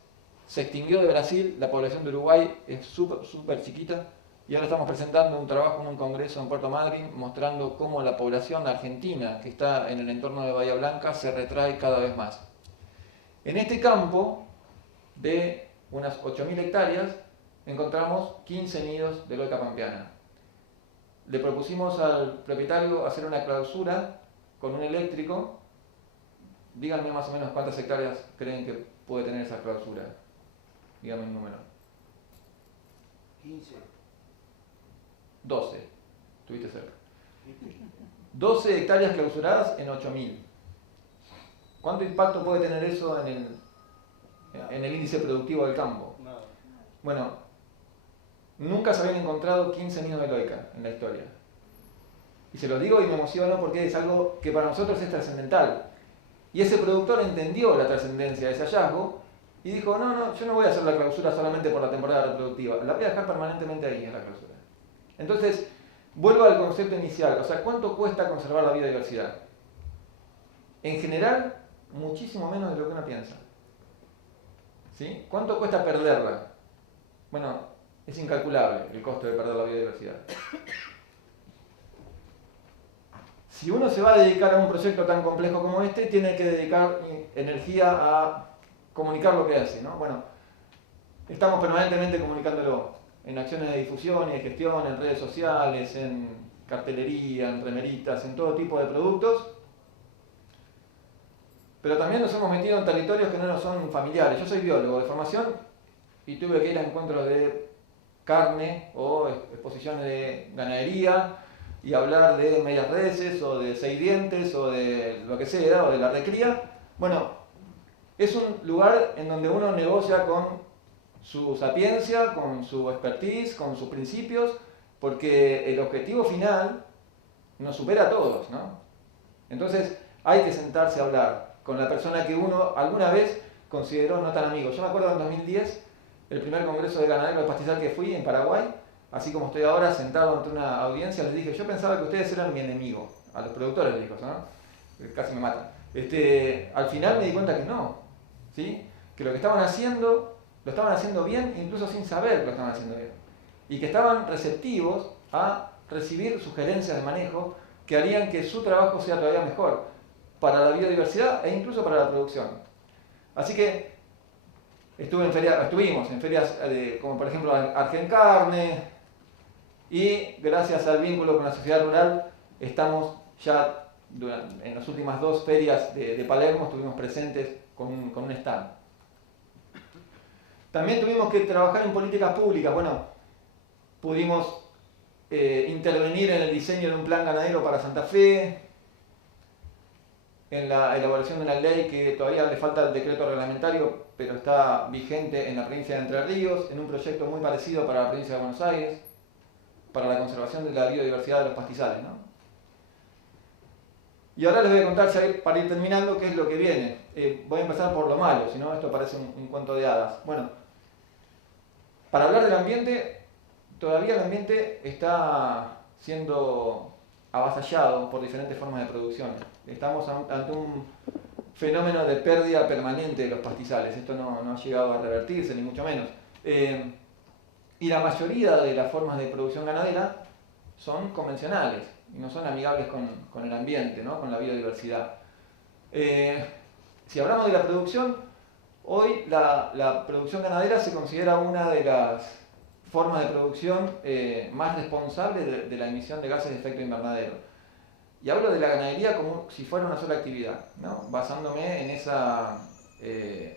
Se extinguió de Brasil, la población de Uruguay es súper chiquita. Y ahora estamos presentando un trabajo en un congreso en Puerto Madryn mostrando cómo la población argentina que está en el entorno de Bahía Blanca se retrae cada vez más. En este campo de unas 8.000 hectáreas encontramos 15 nidos de loica pampeana. Le propusimos al propietario hacer una clausura con un eléctrico. Díganme más o menos cuántas hectáreas creen que puede tener esa clausura. Díganme un número. 15. 12. Estuviste cerca. 12 hectáreas clausuradas en 8.000. ¿Cuánto impacto puede tener eso en el índice productivo del campo? Nada. Bueno, nunca se habían encontrado 15 nidos de loica en la historia. Y se los digo y me emociono porque es algo que para nosotros es trascendental. Y ese productor entendió la trascendencia de ese hallazgo y dijo, no, yo no voy a hacer la clausura solamente por la temporada reproductiva, la voy a dejar permanentemente ahí en la clausura. Entonces, vuelvo al concepto inicial, o sea, ¿cuánto cuesta conservar la biodiversidad? En general, muchísimo menos de lo que uno piensa. ¿Sí? ¿Cuánto cuesta perderla? Bueno, es incalculable el costo de perder la biodiversidad. Si uno se va a dedicar a un proyecto tan complejo como este, tiene que dedicar energía a comunicar lo que hace, ¿no? Bueno, estamos permanentemente comunicándolo en acciones de difusión y de gestión, en redes sociales, en cartelería, en remeritas, en todo tipo de productos. Pero también nos hemos metido en territorios que no nos son familiares. Yo soy biólogo de formación y tuve que ir a encuentros de carne o exposiciones de ganadería y hablar de medias reses o de 6 dientes o de lo que sea, o de la recría. Bueno, es un lugar en donde uno negocia con su sapiencia, con su expertise, con sus principios, porque el objetivo final nos supera a todos, ¿no? Entonces hay que sentarse a hablar con la persona que uno alguna vez consideró no tan amigo. Yo me acuerdo en 2010, el primer congreso de ganaderos de pastizal que fui en Paraguay, así como estoy ahora sentado ante una audiencia, les dije, yo pensaba que ustedes eran mi enemigo, a los productores les dijo, ¿no? Casi me matan. Al final me di cuenta que no, ¿sí? Que lo que estaban haciendo, lo estaban haciendo bien, incluso sin saber que lo estaban haciendo bien. Y que estaban receptivos a recibir sugerencias de manejo que harían que su trabajo sea todavía mejor para la biodiversidad e incluso para la producción. Así que estuvimos en ferias como por ejemplo Argencarne, y gracias al vínculo con la sociedad rural estamos ya en las últimas 2 ferias de Palermo, estuvimos presentes con un stand. También tuvimos que trabajar en políticas públicas. Bueno, pudimos intervenir en el diseño de un plan ganadero para Santa Fe, en la elaboración de una ley que todavía le falta el decreto reglamentario, pero está vigente en la provincia de Entre Ríos, en un proyecto muy parecido para la provincia de Buenos Aires, para la conservación de la biodiversidad de los pastizales, ¿no? Y ahora les voy a contar, ya para ir terminando, qué es lo que viene. Voy a empezar por lo malo, si no esto parece un cuento de hadas. Bueno, para hablar del ambiente, todavía el ambiente está siendo avasallado por diferentes formas de producción. Estamos ante un fenómeno de pérdida permanente de los pastizales. Esto no ha llegado a revertirse, ni mucho menos. Y la mayoría de las formas de producción ganadera son convencionales y no son amigables con el ambiente, ¿no? Con la biodiversidad. Si hablamos de la producción, hoy la producción ganadera se considera una de las formas de producción más responsables de la emisión de gases de efecto invernadero. Y hablo de la ganadería como si fuera una sola actividad, ¿no? Basándome en esa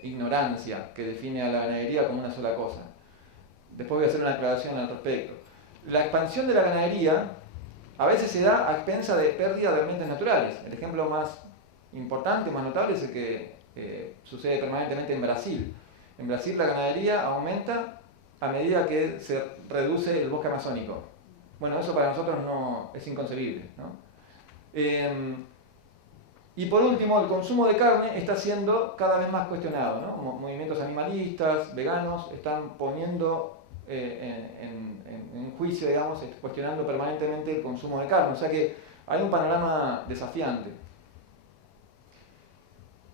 ignorancia que define a la ganadería como una sola cosa. Después voy a hacer una aclaración al respecto. La expansión de la ganadería a veces se da a expensa de pérdida de ambientes naturales. El ejemplo más importante, más notable, es el que sucede permanentemente en Brasil. En Brasil la ganadería aumenta a medida que se reduce el bosque amazónico. Bueno, eso para nosotros no es inconcebible, ¿no? Y por último, el consumo de carne está siendo cada vez más cuestionado, ¿no? Movimientos animalistas, veganos, están poniendo en juicio, digamos, cuestionando permanentemente el consumo de carne. O sea que hay un panorama desafiante.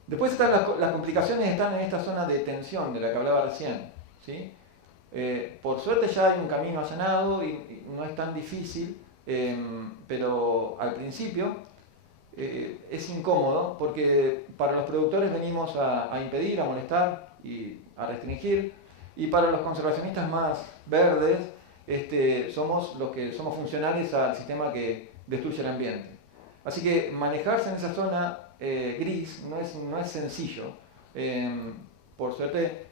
Después están las complicaciones, están en esta zona de tensión de la que hablaba recién, ¿sí? Por suerte ya hay un camino allanado y no es tan difícil, pero al principio es incómodo porque para los productores venimos a impedir, a molestar y a restringir, y para los conservacionistas más verdes somos los que somos funcionales al sistema que destruye el ambiente. Así que manejarse en esa zona gris no es sencillo. Por suerte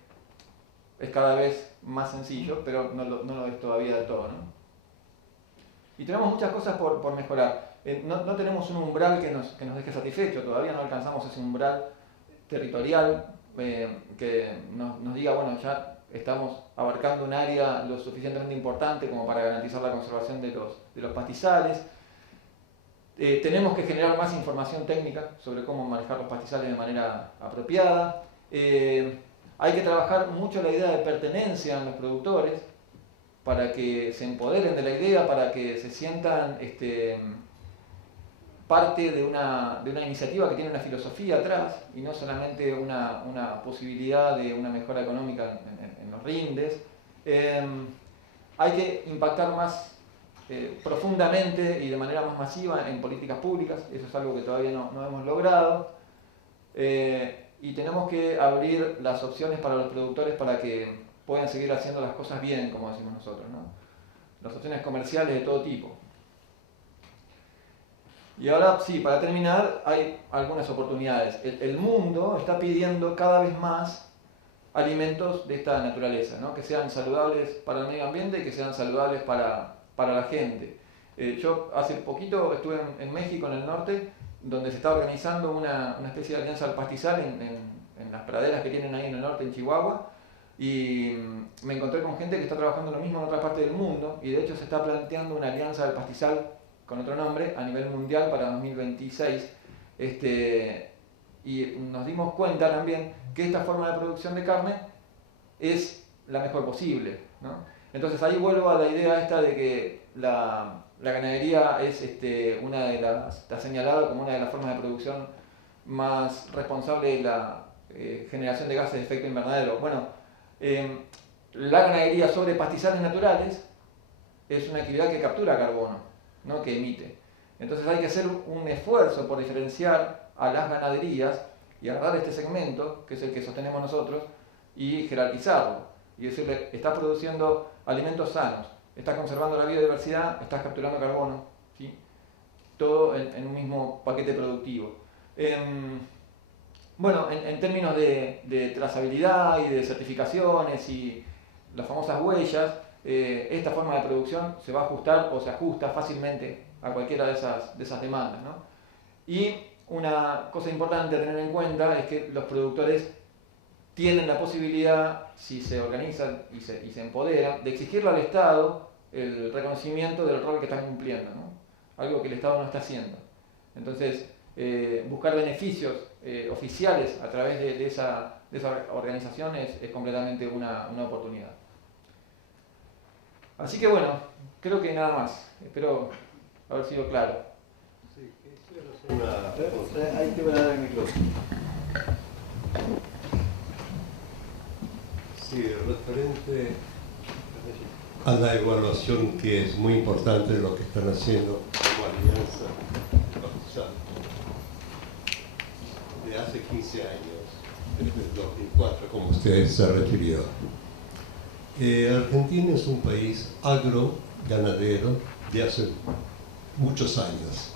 es cada vez más sencillo, pero no lo es todavía del todo, ¿no? Y tenemos muchas cosas por mejorar. No tenemos un umbral que nos deje satisfecho, todavía no alcanzamos ese umbral territorial que nos diga, bueno, ya estamos abarcando un área lo suficientemente importante como para garantizar la conservación de los pastizales. Tenemos que generar más información técnica sobre cómo manejar los pastizales de manera apropiada. Hay que trabajar mucho la idea de pertenencia en los productores para que se empoderen de la idea, para que se sientan parte de una iniciativa que tiene una filosofía atrás y no solamente una posibilidad de una mejora económica en los rindes. Hay que impactar más profundamente y de manera más masiva en políticas públicas, eso es algo que todavía no hemos logrado. Y tenemos que abrir las opciones para los productores para que puedan seguir haciendo las cosas bien, como decimos nosotros, ¿no? Las opciones comerciales de todo tipo. Y ahora sí, para terminar, hay algunas oportunidades. El mundo está pidiendo cada vez más alimentos de esta naturaleza, ¿no? Que sean saludables para el medio ambiente y que sean saludables para la gente. Yo hace poquito estuve en México, en el norte, donde se está organizando una especie de alianza al pastizal en las praderas que tienen ahí en el norte, en Chihuahua, y me encontré con gente que está trabajando lo mismo en otra parte del mundo, y de hecho se está planteando una alianza al pastizal con otro nombre a nivel mundial para 2026, y nos dimos cuenta también que esta forma de producción de carne es la mejor posible, ¿no? Entonces ahí vuelvo a la idea esta de que la ganadería es está señalada como una de las formas de producción más responsable de la generación de gases de efecto invernadero. Bueno, la ganadería sobre pastizales naturales es una actividad que captura carbono, no que emite. Entonces hay que hacer un esfuerzo por diferenciar a las ganaderías y agarrar este segmento, que es el que sostenemos nosotros, y jerarquizarlo. Y decirle, estás produciendo alimentos sanos, estás conservando la biodiversidad, estás capturando carbono, ¿sí? Todo en un mismo paquete productivo. Bueno, en términos de trazabilidad y de certificaciones y las famosas huellas, esta forma de producción se va a ajustar o se ajusta fácilmente a cualquiera de esas demandas, ¿no? Y una cosa importante a tener en cuenta es que los productores tienen la posibilidad, si se organizan y se empoderan, de exigirle al Estado el reconocimiento del rol que están cumpliendo, ¿no? Algo que el Estado no está haciendo. Entonces, buscar beneficios oficiales a través de esa organización es completamente una oportunidad. Así que bueno, creo que nada más. Espero haber sido claro. Sí, quisiera hacer una... Ahí te voy a dar el micrófono. Sí, referente a la evaluación, que es muy importante lo que están haciendo como alianza pastizal. De hace 15 años, desde el 2004, como usted se refirió. Argentina es un país agro-ganadero de hace muchos años.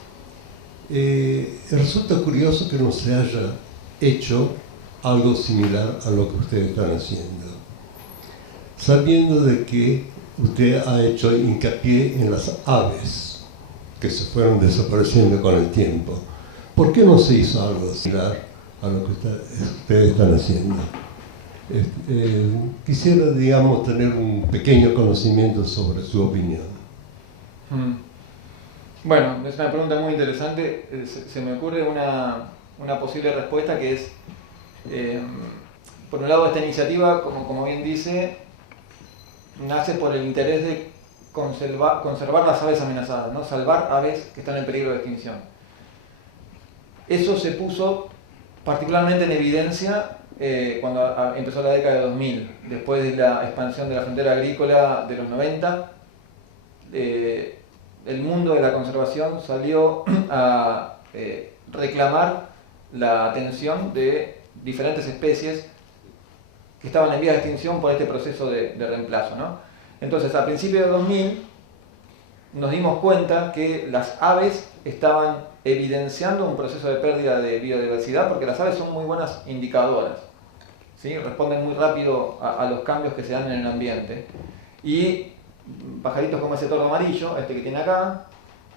Resulta curioso que no se haya hecho algo similar a lo que ustedes están haciendo, sabiendo de que usted ha hecho hincapié en las aves que se fueron desapareciendo con el tiempo. ¿Por qué no se hizo algo similar a lo que ustedes están haciendo? Quisiera, digamos, tener un pequeño conocimiento sobre su opinión. Bueno, es una pregunta muy interesante. Se me ocurre una posible respuesta que es, por un lado, esta iniciativa, como bien dice, nace por el interés de conservar las aves amenazadas, ¿no? Salvar aves que están en peligro de extinción. Eso se puso particularmente en evidencia cuando empezó la década de 2000, después de la expansión de la frontera agrícola de los 90. El mundo de la conservación salió a reclamar la atención de diferentes especies que estaban en vías de extinción por este proceso de reemplazo, ¿no? Entonces, a principios de 2000 nos dimos cuenta que las aves estaban evidenciando un proceso de pérdida de biodiversidad, porque las aves son muy buenas indicadoras, ¿sí? Responden muy rápido a los cambios que se dan en el ambiente. Y pajaritos como ese tordo amarillo, este que tiene acá,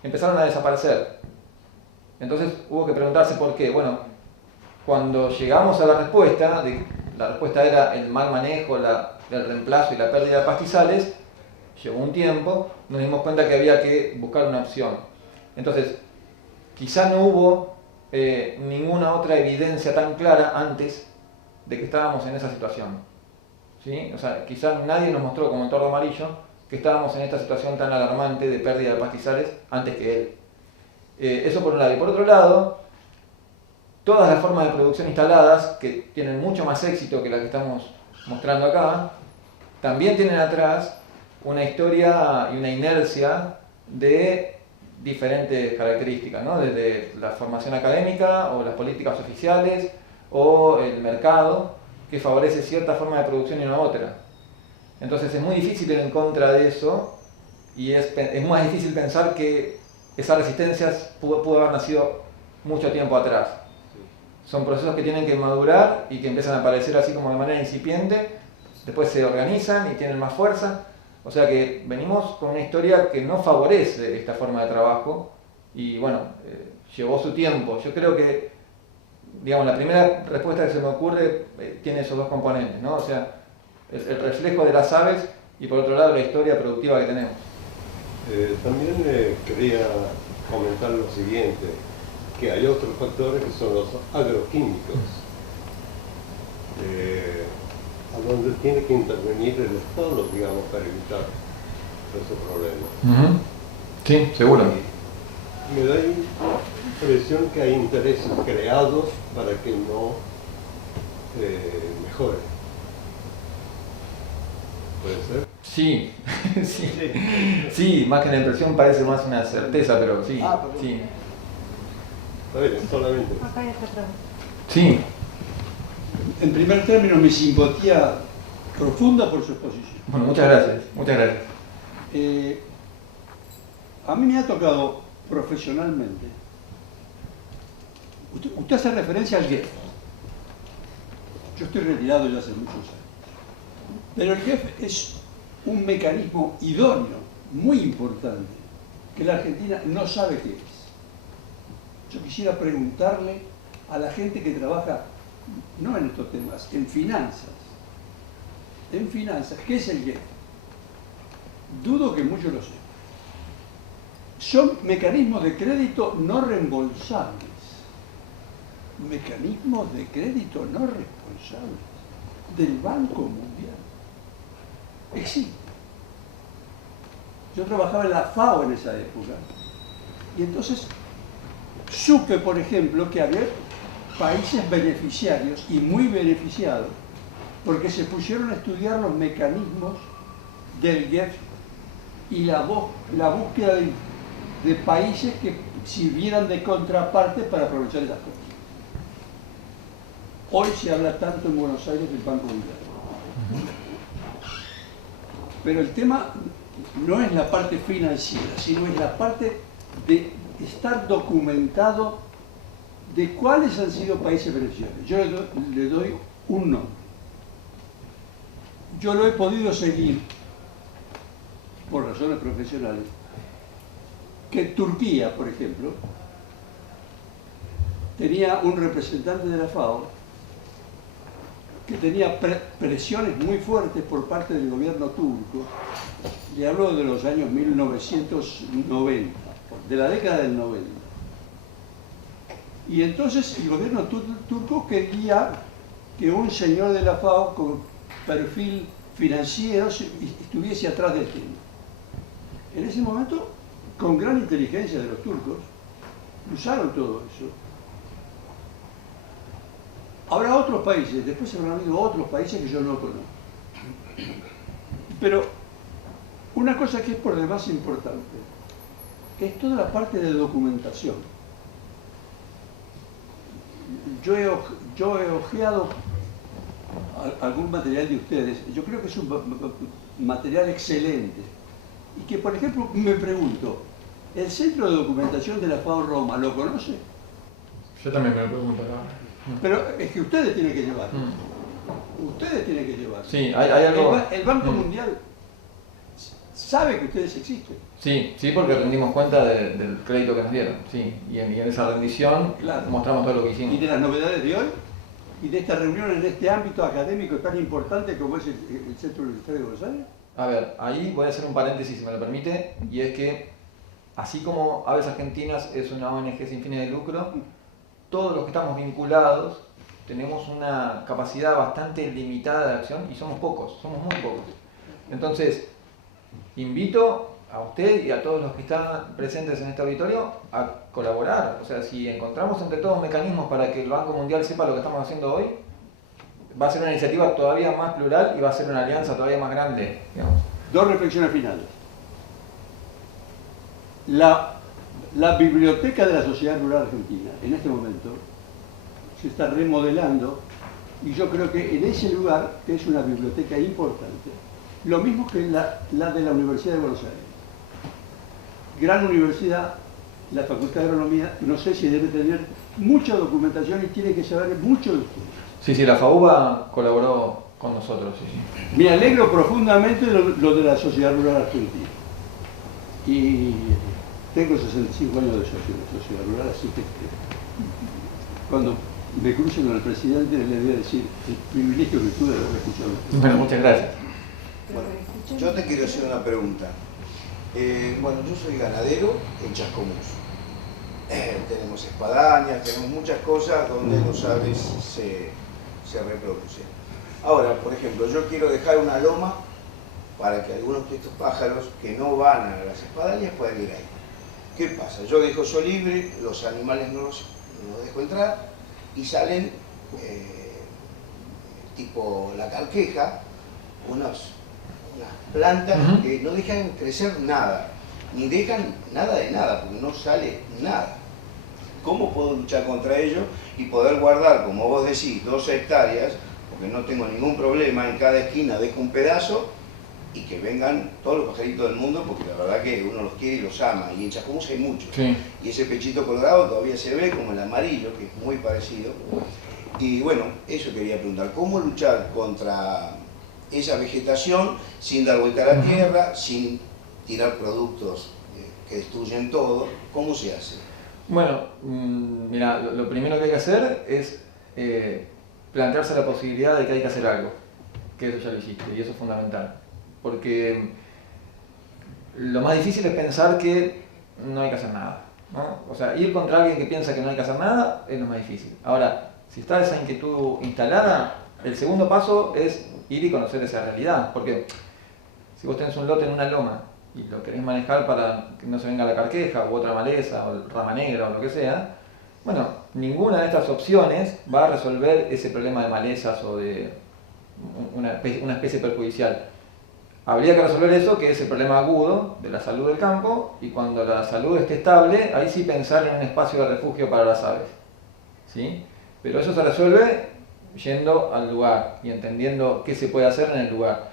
empezaron a desaparecer. Entonces hubo que preguntarse por qué. Bueno, cuando llegamos a la respuesta era el mal manejo, el reemplazo y la pérdida de pastizales, llevó un tiempo, nos dimos cuenta que había que buscar una opción. Entonces, quizá no hubo ninguna otra evidencia tan clara antes de que estábamos en esa situación. ¿Sí? O sea, quizá nadie nos mostró como en Tordo Amarillo que estábamos en esta situación tan alarmante de pérdida de pastizales antes que él. Eso por un lado. Y por otro lado, todas las formas de producción instaladas, que tienen mucho más éxito que la que estamos mostrando acá, también tienen atrás una historia y una inercia de diferentes características, ¿no? Desde la formación académica o las políticas oficiales o el mercado que favorece cierta forma de producción y no otra. Entonces es muy difícil ir en contra de eso y es más difícil pensar que esas resistencias pudo haber nacido mucho tiempo atrás. Son procesos que tienen que madurar y que empiezan a aparecer así como de manera incipiente, después se organizan y tienen más fuerza. O sea que venimos con una historia que no favorece esta forma de trabajo y bueno, llevó su tiempo. Yo creo que, digamos, la primera respuesta que se me ocurre tiene esos dos componentes, ¿no? O sea, el reflejo de las aves y por otro lado la historia productiva que tenemos. También quería comentar lo siguiente, que hay otros factores que son los agroquímicos, a donde tiene que intervenir el Estado, digamos, para evitar esos problemas. Sí, seguro. Y me da la impresión que hay intereses creados para que no mejore. ¿Puede ser? Sí, sí, más que una impresión parece más una certeza, pero sí, sí. Está bien, solamente. Acá hay otra pregunta. Sí. En primer término, mi simpatía profunda por su exposición. Bueno, muchas gracias, muchas gracias. A mí me ha tocado profesionalmente. Usted hace referencia al GEF. Yo estoy retirado ya hace muchos años. Pero el GEF es un mecanismo idóneo, muy importante, que la Argentina no sabe qué es. Yo quisiera preguntarle a la gente que trabaja, no en estos temas, en finanzas. En finanzas, ¿qué es el GEF? Dudo que muchos lo sepan. Son mecanismos de crédito no reembolsables. Mecanismos de crédito no responsables del Banco Mundial. Existe. Yo trabajaba en la FAO en esa época y entonces supe, por ejemplo, que había países beneficiarios y muy beneficiados porque se pusieron a estudiar los mecanismos del GEF y la búsqueda de países que sirvieran de contraparte para aprovechar esas cosas. Hoy se habla tanto en Buenos Aires del Banco Mundial. Pero el tema no es la parte financiera, sino es la parte de estar documentado de cuáles han sido países beneficiarios. Yo le doy un nombre. Yo lo he podido seguir, por razones profesionales, que Turquía, por ejemplo, tenía un representante de la FAO que tenía presiones muy fuertes por parte del gobierno turco. Le hablo de los años 1990, de la década del 90. Y entonces el gobierno turco quería que un señor de la FAO con perfil financiero estuviese atrás del tema. En ese momento, con gran inteligencia de los turcos, usaron todo eso. Habrá otros países, después habrán habido otros países que yo no conozco. Pero una cosa que es por demás importante, que es toda la parte de documentación. Yo he hojeado algún material de ustedes, yo creo que es un material excelente. Y que, por ejemplo, me pregunto, ¿el Centro de Documentación de la FAO Roma lo conoce? Yo también me lo pregunto acá. Pero es que ustedes tienen que llevar. Ustedes tienen que llevar. Sí, hay algo. El Banco Mundial sabe que ustedes existen. Sí, sí, porque rendimos cuenta del crédito que nos dieron. Sí, y en esa rendición Claro. Mostramos todo lo que Y hicimos. de las novedades de hoy, y de esta reunión en este ámbito académico tan importante como es el Centro Universitario de Buenos Aires. A ver, ahí voy a hacer un paréntesis, si me lo permite, y es que así como Aves Argentinas es una ONG sin fines de lucro, todos los que estamos vinculados tenemos una capacidad bastante limitada de acción y somos pocos, somos muy pocos. Entonces, invito a usted y a todos los que están presentes en este auditorio a colaborar. O sea, si encontramos entre todos mecanismos para que el Banco Mundial sepa lo que estamos haciendo hoy, va a ser una iniciativa todavía más plural y va a ser una alianza todavía más grande, digamos. Dos reflexiones finales. La biblioteca de la Sociedad Rural Argentina, en este momento, se está remodelando y yo creo que en ese lugar, que es una biblioteca importante, lo mismo que la de la Universidad de Buenos Aires. Gran universidad, la Facultad de Agronomía, no sé si debe tener mucha documentación y tiene que saber mucho de ustedes. Sí, sí, la FAUBA colaboró con nosotros, sí, sí. Me alegro profundamente de lo de la Sociedad Rural Argentina. Y tengo 65 años de Sociedad Rural, así que cuando me cruce con el presidente le voy a decir el privilegio que tuve de haber escuchado. Bueno, muchas gracias. Bueno, yo te quiero hacer una pregunta. Bueno, yo soy ganadero en Chascomús. Tenemos espadañas, tenemos muchas cosas donde los aves se reproducen. Ahora, por ejemplo, yo quiero dejar una loma para que algunos de estos pájaros que no van a las espadañas puedan ir ahí. ¿Qué pasa? Yo dejo eso libre, los animales no los dejo entrar y salen tipo la carqueja, unas plantas que no dejan crecer nada, ni dejan nada de nada, porque no sale nada. ¿Cómo puedo luchar contra ello y poder guardar, como vos decís, 2 hectáreas, porque no tengo ningún problema, en cada esquina dejo un pedazo y que vengan todos los pajaritos del mundo, porque la verdad que uno los quiere y los ama, y en Chascomús hay muchos. Sí. Y ese pechito colorado todavía se ve como el amarillo, que es muy parecido. Y bueno, eso quería preguntar, ¿cómo luchar contra esa vegetación sin dar vuelta a la tierra, sin tirar productos que destruyen todo? ¿Cómo se hace? Bueno, mira, lo primero que hay que hacer es plantearse la posibilidad de que hay que hacer algo, que eso ya lo hiciste, y eso es fundamental. Porque lo más difícil es pensar que no hay que hacer nada, ¿no? O sea, ir contra alguien que piensa que no hay que hacer nada es lo más difícil. Ahora, si está esa inquietud instalada, el segundo paso es ir y conocer esa realidad. Porque si vos tenés un lote en una loma y lo querés manejar para que no se venga la carqueja u otra maleza o rama negra o lo que sea, bueno, ninguna de estas opciones va a resolver ese problema de malezas o de una especie perjudicial. Habría que resolver eso, que es el problema agudo de la salud del campo, y cuando la salud esté estable, ahí sí pensar en un espacio de refugio para las aves, ¿sí? Pero eso se resuelve yendo al lugar y entendiendo qué se puede hacer en el lugar.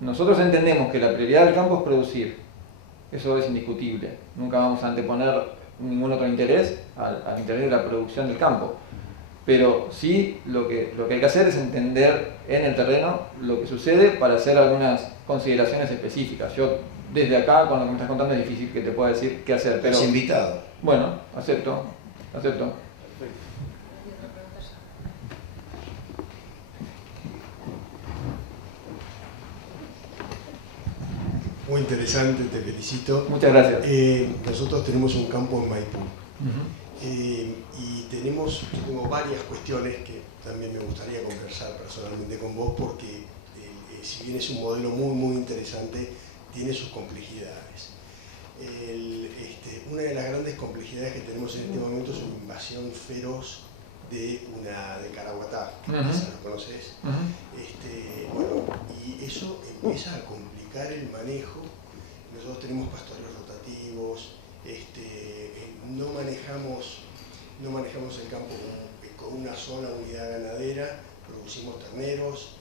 Nosotros entendemos que la prioridad del campo es producir, eso es indiscutible. Nunca vamos a anteponer ningún otro interés al interés de la producción del campo. Pero sí lo que hay que hacer es entender en el terreno lo que sucede para hacer algunas consideraciones específicas. Yo desde acá, con lo que me estás contando, es difícil que te pueda decir qué hacer. Pero Es invitado. bueno, acepto. Muy interesante, te felicito. Muchas gracias. Nosotros tenemos un campo en Maipú. Y yo tengo varias cuestiones que también me gustaría conversar personalmente con vos, porque si bien es un modelo muy interesante, tiene sus complejidades. Una de las grandes complejidades que tenemos en este momento es una invasión feroz de Caraguatá, que quizás lo conoces. Bueno, y eso empieza a complicar el manejo. Nosotros tenemos pastoreos rotativos, no manejamos el campo con una sola unidad ganadera, producimos terneros,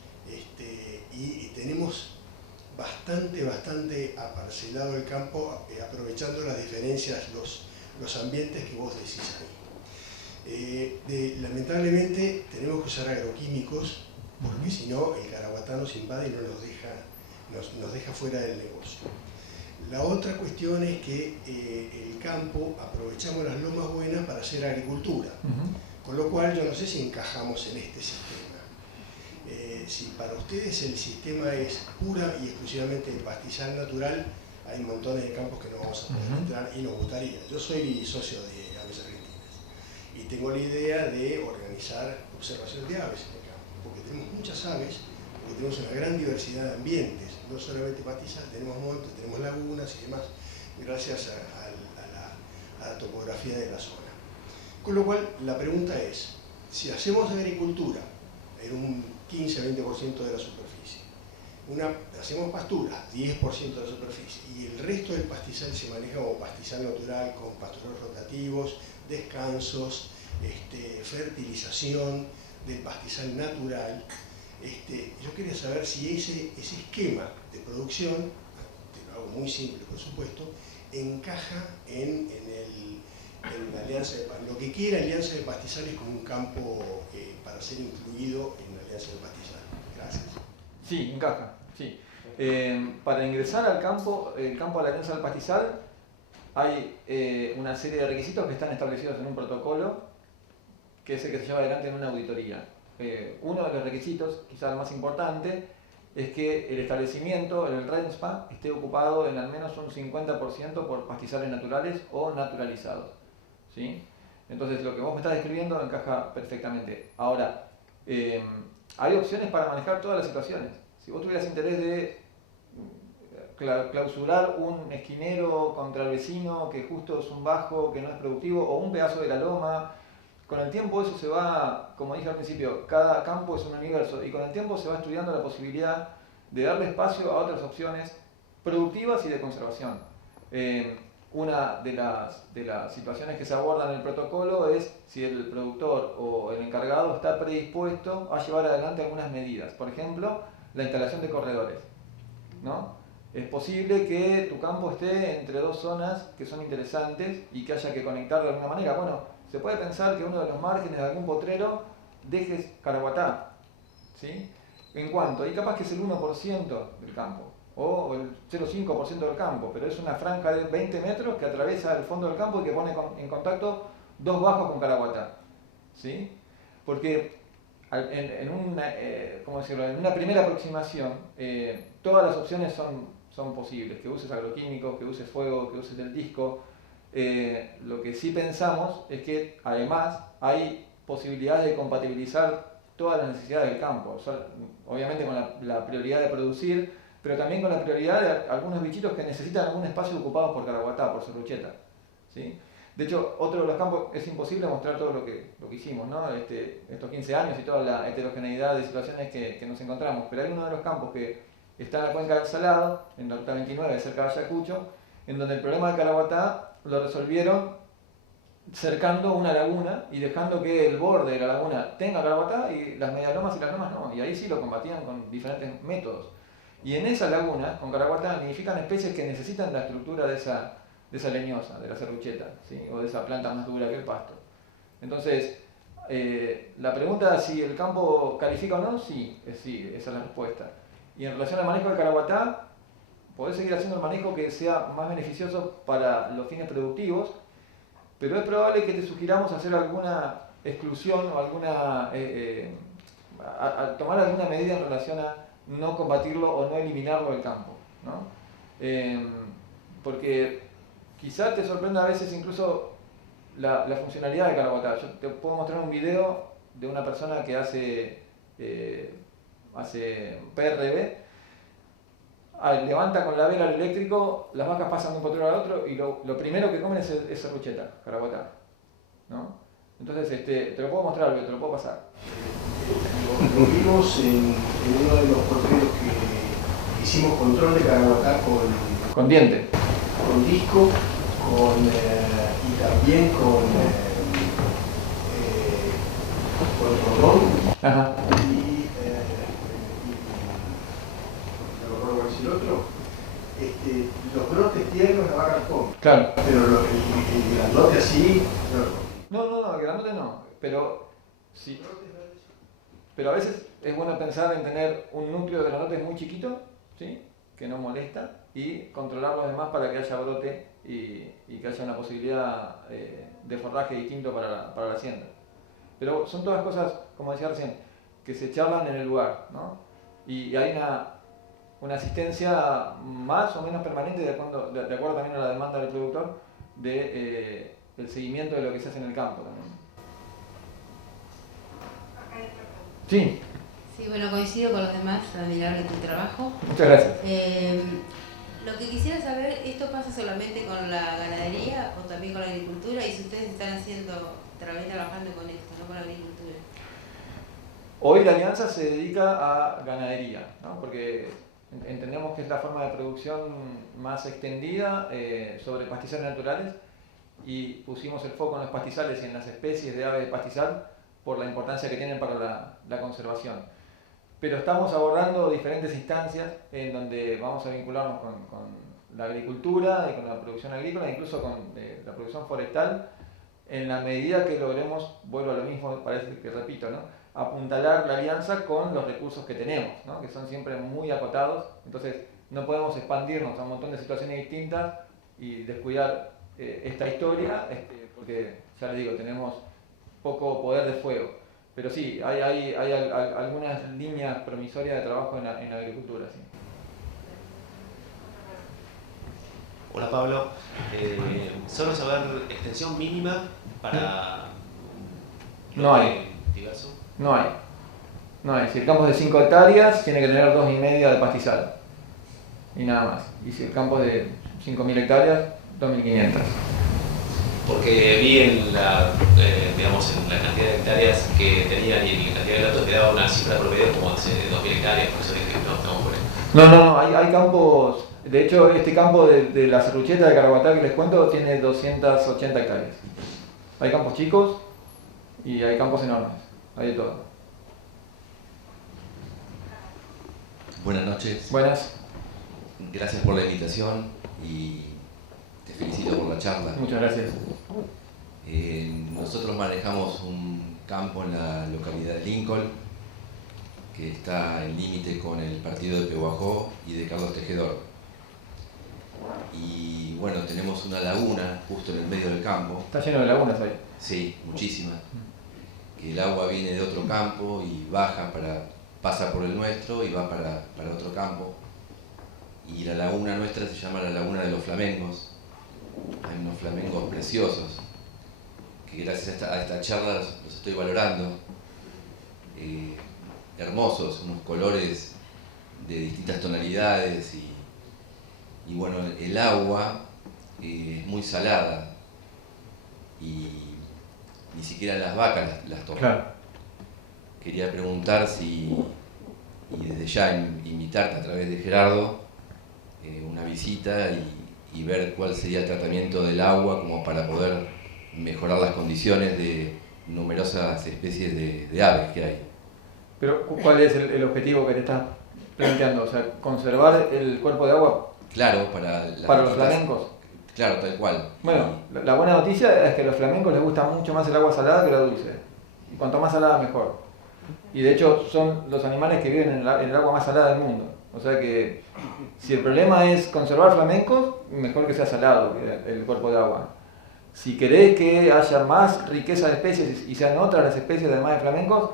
y tenemos bastante aparcelado el campo, aprovechando las diferencias, los ambientes que vos decís ahí. Lamentablemente tenemos que usar agroquímicos, porque si no el caraguatá nos invade y nos deja fuera del negocio. La otra cuestión es que el campo, aprovechamos las lomas buenas para hacer agricultura, con lo cual yo no sé si encajamos en este sistema. Si para ustedes el sistema es pura y exclusivamente de pastizal natural, hay montones de campos que no vamos a poder entrar y nos gustaría. Yo soy socio de Aves Argentinas y tengo la idea de organizar observaciones de aves en el campo, porque tenemos muchas aves, porque tenemos una gran diversidad de ambientes, no solamente pastizal, tenemos montes, tenemos lagunas y demás, gracias a la topografía de la zona. Con lo cual, la pregunta es, si hacemos agricultura en un 15-20% de la superficie, hacemos pastura, 10% de la superficie, y el resto del pastizal se maneja como pastizal natural, con pastorales rotativos, descansos, fertilización del pastizal natural. Yo quería saber si ese esquema de producción, te lo hago muy simple por supuesto, encaja en la alianza lo que quiere Alianza de Pastizales como un campo para ser incluido en la Alianza de Pastizales. Gracias. Sí, encaja, sí. Para ingresar al campo, a la Alianza del Pastizal, hay una serie de requisitos que están establecidos en un protocolo, que es el que se lleva adelante en una auditoría. Uno de los requisitos, quizás el más importante, es que el establecimiento, el RENSPA, esté ocupado en al menos un 50% por pastizales naturales o naturalizados, ¿sí? Entonces, lo que vos me estás describiendo encaja perfectamente. Ahora, hay opciones para manejar todas las situaciones. Si vos tuvieras interés de clausurar un esquinero contra el vecino que justo es un bajo, que no es productivo, o un pedazo de la loma, con el tiempo eso se va, como dije al principio, cada campo es un universo, y con el tiempo se va estudiando la posibilidad de darle espacio a otras opciones productivas y de conservación. Una de las situaciones que se abordan en el protocolo es si el productor o el encargado está predispuesto a llevar adelante algunas medidas. Por ejemplo, la instalación de corredores, ¿no? Es posible que tu campo esté entre dos zonas que son interesantes y que haya que conectar de alguna manera. Bueno, se puede pensar que uno de los márgenes de algún potrero dejes caraguatá, ¿sí? En cuanto, ahí capaz que es el 1% del campo, o el 0,5% del campo, pero es una franja de 20 metros que atraviesa el fondo del campo y que pone en contacto dos bajos con caraguatá, ¿sí? Porque en una primera aproximación, todas las opciones son posibles, que uses agroquímicos, que uses fuego, que uses el disco. Lo que sí pensamos es que además hay posibilidades de compatibilizar todas las necesidades del campo, obviamente con la prioridad de producir, pero también con la prioridad de algunos bichitos que necesitan algún espacio ocupado por caraguatá, por serrucheta, ¿sí? De hecho, otro de los campos, es imposible mostrar todo lo que hicimos, ¿no? Estos 15 años y toda la heterogeneidad de situaciones que nos encontramos, pero hay uno de los campos que está en la cuenca del Salado, en la ruta 29, cerca de Ayacucho, en donde el problema del caraguatá lo resolvieron cercando una laguna y dejando que el borde de la laguna tenga caraguatá y las medialomas y las lomas no, y ahí sí lo combatían con diferentes métodos. Y en esa laguna, con caraguatá, nidifican especies que necesitan la estructura de esa leñosa, de la serrucheta, ¿sí? O de esa planta más dura que el pasto. Entonces, la pregunta si el campo califica o no, sí, esa es la respuesta. Y en relación al manejo del caraguatá, podés seguir haciendo el manejo que sea más beneficioso para los fines productivos, pero es probable que te sugiramos hacer alguna exclusión o tomar alguna medida en relación a no combatirlo o no eliminarlo del campo, ¿no? Porque quizás te sorprenda a veces incluso la funcionalidad del caraguatá. Yo te puedo mostrar un video de una persona que hace PRB, levanta con la vela al eléctrico, las vacas pasan de un potrero al otro y lo primero que comen es serrucheta, caraguatá, ¿no? Entonces te lo puedo mostrar, te lo puedo pasar. Lo vimos en uno de los potreros que hicimos control de caraguatá con diente, con disco, y también con rodón. Ajá. El otro, los brotes tiernos la vaca los come. Claro. Pero el grandote así, No, el grandote no, pero sí. Pero a veces es bueno pensar en tener un núcleo de grandotes muy chiquito, ¿sí? Que no molesta, y controlar los demás para que haya brote y que haya una posibilidad de forraje distinto para la hacienda. Pero son todas cosas, como decía recién, que se charlan en el lugar, ¿no? Y hay una asistencia más o menos permanente de acuerdo también a la demanda del productor de el seguimiento de lo que se hace en el campo también. Sí. Sí, bueno, coincido con los demás, admirable tu trabajo. Muchas gracias. Lo que quisiera saber, ¿esto pasa solamente con la ganadería o también con la agricultura? Y si ustedes están trabajando con esto, no con la agricultura. Hoy la alianza se dedica a ganadería, ¿no? Porque entendemos que es la forma de producción más extendida sobre pastizales naturales y pusimos el foco en los pastizales y en las especies de aves de pastizal por la importancia que tienen para la conservación. Pero estamos abordando diferentes instancias en donde vamos a vincularnos con la agricultura y con la producción agrícola, incluso con la producción forestal, en la medida que logremos, vuelvo a lo mismo, parece que repito, ¿no? Apuntalar la alianza con los recursos que tenemos, ¿no? Que son siempre muy acotados, entonces no podemos expandirnos a un montón de situaciones distintas y descuidar esta historia, porque ya les digo, tenemos poco poder de fuego. Pero sí, hay algunas líneas promisorias de trabajo en la agricultura. Sí. Hola Pablo, solo saber extensión mínima para... No hay. Diverso. No hay. No hay. Si el campo es de 5 hectáreas, tiene que tener 2,5 de pastizal. Y nada más. Y si el campo es de 5.000 hectáreas, 2.500. Porque vi en la cantidad de hectáreas que tenían y en la cantidad de datos que daba una cifra promedio como de 2.000 hectáreas, por eso dije, no, estamos por ahí. No, hay campos, de hecho este campo de la Serrucheta de Caraguatá que les cuento tiene 280 hectáreas. Hay campos chicos y hay campos enormes, hay de todo. Buenas noches. Buenas. Gracias por la invitación y te felicito por la charla. Muchas gracias. Nosotros manejamos un campo en la localidad de Lincoln, que está en límite con el partido de Pehuajó y de Carlos Tejedor. Y bueno, tenemos una laguna justo en el medio del campo. ¿Está lleno de lagunas ahí? Sí, muchísimas. Que el agua viene de otro campo y pasa por el nuestro y va para otro campo. Y la laguna nuestra se llama la Laguna de los Flamencos. Hay unos flamencos preciosos que gracias a esta charla los estoy valorando. Hermosos, unos colores de distintas tonalidades y bueno, el agua es muy salada y ni siquiera las vacas las toman. Claro. Quería preguntar y desde ya invitarte a través de Gerardo una visita y ver cuál sería el tratamiento del agua como para poder mejorar las condiciones de numerosas especies de aves que hay. Pero ¿cuál es el objetivo que te estás planteando? O sea, conservar el cuerpo de agua. Claro, para los flamencos. Claro, tal cual. Bueno, la buena noticia es que a los flamencos les gusta mucho más el agua salada que la dulce. Y cuanto más salada, mejor. Y de hecho son los animales que viven en el agua más salada del mundo. O sea que si el problema es conservar flamencos, mejor que sea salado el cuerpo de agua. Si querés que haya más riqueza de especies y sean otras las especies además de flamencos,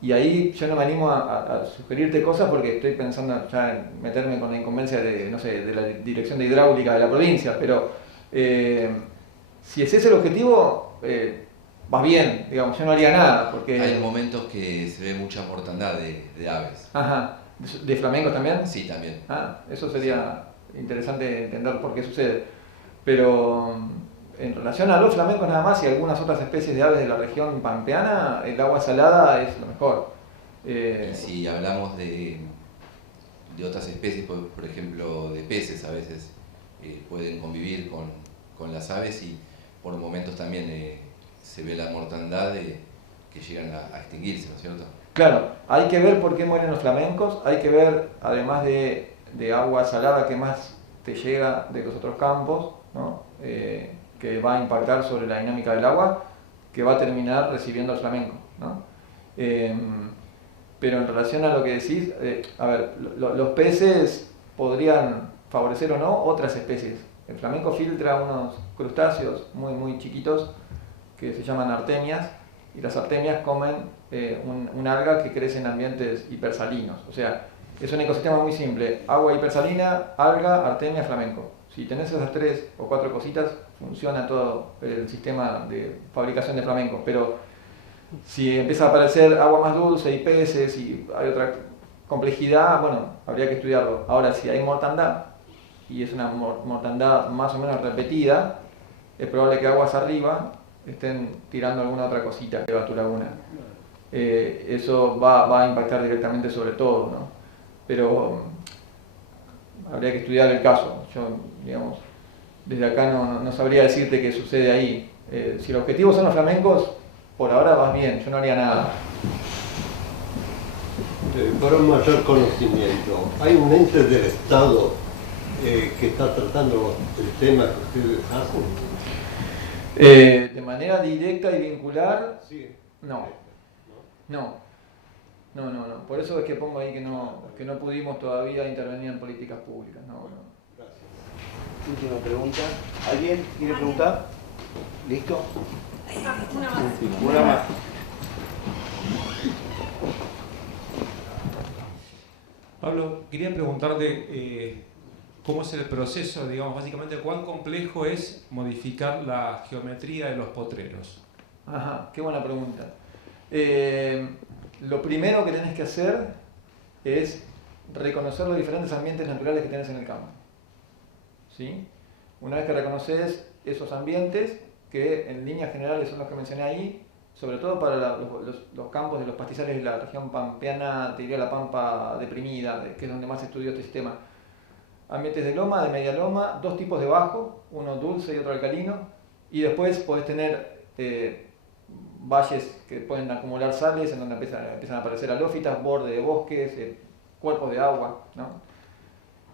y ahí yo no me animo a sugerirte cosas porque estoy pensando ya en meterme con la incumbencia de, no sé, de la dirección de hidráulica de la provincia, pero si ese es el objetivo, vas bien, digamos, yo no haría nada. Porque hay momentos que se ve mucha mortandad de aves. Ajá, ¿de flamencos también? Sí, también. Ah, eso sería interesante entender por qué sucede. Pero en relación a los flamencos nada más y algunas otras especies de aves de la región pampeana, el agua salada es lo mejor. Y si hablamos de otras especies, por ejemplo de peces, a veces pueden convivir con las aves y por momentos también se ve la mortandad que llegan a extinguirse, ¿no es cierto? Claro, hay que ver por qué mueren los flamencos, hay que ver, además de agua salada, qué más te llega de los otros campos, ¿no? Que va a impactar sobre la dinámica del agua, que va a terminar recibiendo el flamenco, ¿no? Pero en relación a lo que decís, a ver, los peces podrían favorecer o no otras especies. El flamenco filtra unos crustáceos muy, muy chiquitos que se llaman artemias, y las artemias comen una alga que crece en ambientes hipersalinos. O sea, Es un ecosistema muy simple, agua hipersalina, alga, artemia, flamenco. Si tenés esas 3 o 4 cositas, funciona todo el sistema de fabricación de flamenco. Pero si empieza a aparecer agua más dulce y peces y hay otra complejidad, bueno, habría que estudiarlo. Ahora, si hay mortandad, y es una mortandad más o menos repetida, es probable que aguas arriba estén tirando alguna otra cosita que va a tu laguna. Eso va a impactar directamente sobre todo, ¿no? Pero habría que estudiar el caso. Yo, digamos, desde acá no sabría decirte qué sucede ahí. Si el objetivo son los flamencos, por ahora vas bien, yo no haría nada. Para un mayor conocimiento, ¿hay un ente del Estado que está tratando el tema que ustedes hacen? De manera directa y vincular, Sí. no. Por eso es que pongo ahí que no pudimos todavía intervenir en políticas públicas. No. Gracias. Última pregunta. ¿Alguien quiere preguntar? ¿Listo? Una más. Una más. Pablo, quería preguntarte cómo es el proceso, digamos, básicamente cuán complejo es modificar la geometría de los potreros. Ajá, qué buena pregunta. Lo primero que tenés que hacer es reconocer los diferentes ambientes naturales que tenés en el campo. ¿Sí? Una vez que reconoces esos ambientes, que en líneas generales son los que mencioné ahí, sobre todo para los campos de los pastizales de la región pampeana, te diría la pampa deprimida, que es donde más se estudió este sistema. Ambientes de loma, de media loma, 2 tipos de bajo, uno dulce y otro alcalino, y después podés tener valles que pueden acumular sales, en donde empiezan a aparecer halófitas, borde de bosques, cuerpos de agua, ¿no?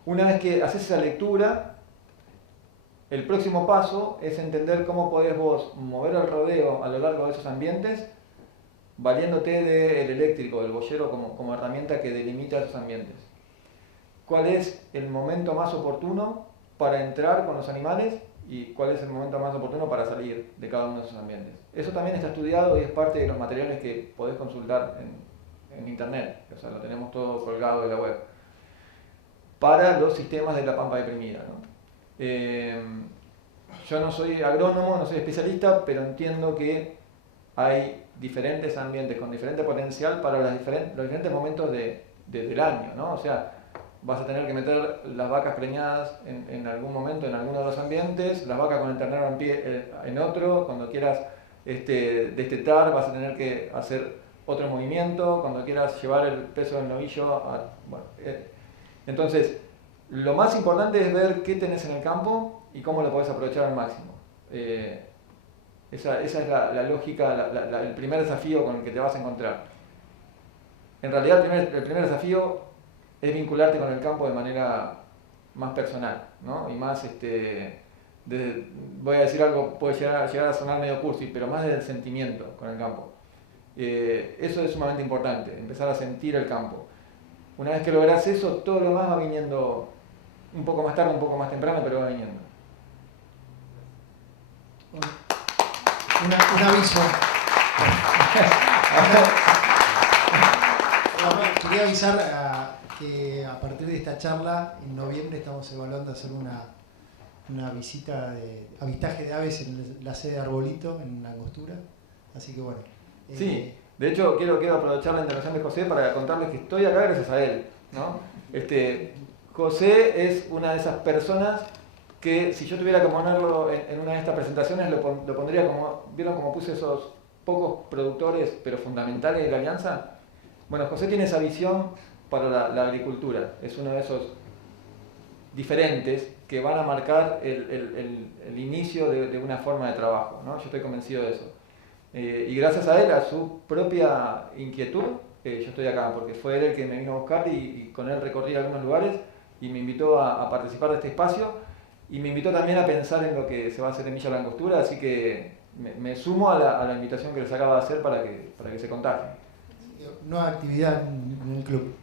Una vez que haces esa lectura, el próximo paso es entender cómo podés vos mover el rodeo a lo largo de esos ambientes, valiéndote del eléctrico, del boyero como herramienta que delimita esos ambientes. ¿Cuál es el momento más oportuno para entrar con los animales y cuál es el momento más oportuno para salir de cada uno de esos ambientes? Eso también está estudiado y es parte de los materiales que podés consultar en internet, o sea, lo tenemos todo colgado de la web, para los sistemas de la pampa deprimida, ¿no? Yo no soy agrónomo, no soy especialista, pero entiendo que hay diferentes ambientes con diferente potencial para los diferentes momentos del año, ¿no? O sea, vas a tener que meter las vacas preñadas en algún momento en alguno de los ambientes, las vacas con el ternero en pie en otro, cuando quieras destetar vas a tener que hacer otro movimiento, cuando quieras llevar el peso del novillo entonces, lo más importante es ver qué tenés en el campo y cómo lo podés aprovechar al máximo. Esa es la lógica, el primer desafío con el que te vas a encontrar. En realidad el primer desafío es vincularte con el campo de manera más personal, ¿no? Y más, voy a decir algo, puede llegar a sonar medio cursi, pero más desde el sentimiento con el campo. Eso es sumamente importante, empezar a sentir el campo. Una vez que lográs eso, todo lo más va viniendo un poco más tarde, un poco más temprano, pero va viniendo. Un aviso. Quería avisar que a partir de esta charla, en noviembre estamos evaluando hacer una visita de avistaje de aves en la sede de Arbolito, en la Angostura. Así que bueno. Sí, de hecho quiero aprovechar la intervención de José para contarles que estoy acá gracias a él, ¿no? José es una de esas personas que si yo tuviera que ponerlo en una de estas presentaciones lo pondría como, ¿vieron cómo puse esos pocos productores pero fundamentales de la alianza? Bueno, José tiene esa visión para la agricultura, es uno de esos diferentes que van a marcar el inicio de una forma de trabajo, ¿no? Yo estoy convencido de eso. Y gracias a él, a su propia inquietud, yo estoy acá, porque fue él el que me vino a buscar y con él recorrí algunos lugares y me invitó a participar de este espacio y me invitó también a pensar en lo que se va a hacer en Villa La Angostura, así que me sumo a la invitación que les acaba de hacer para que se contagien. Nueva actividad en el club.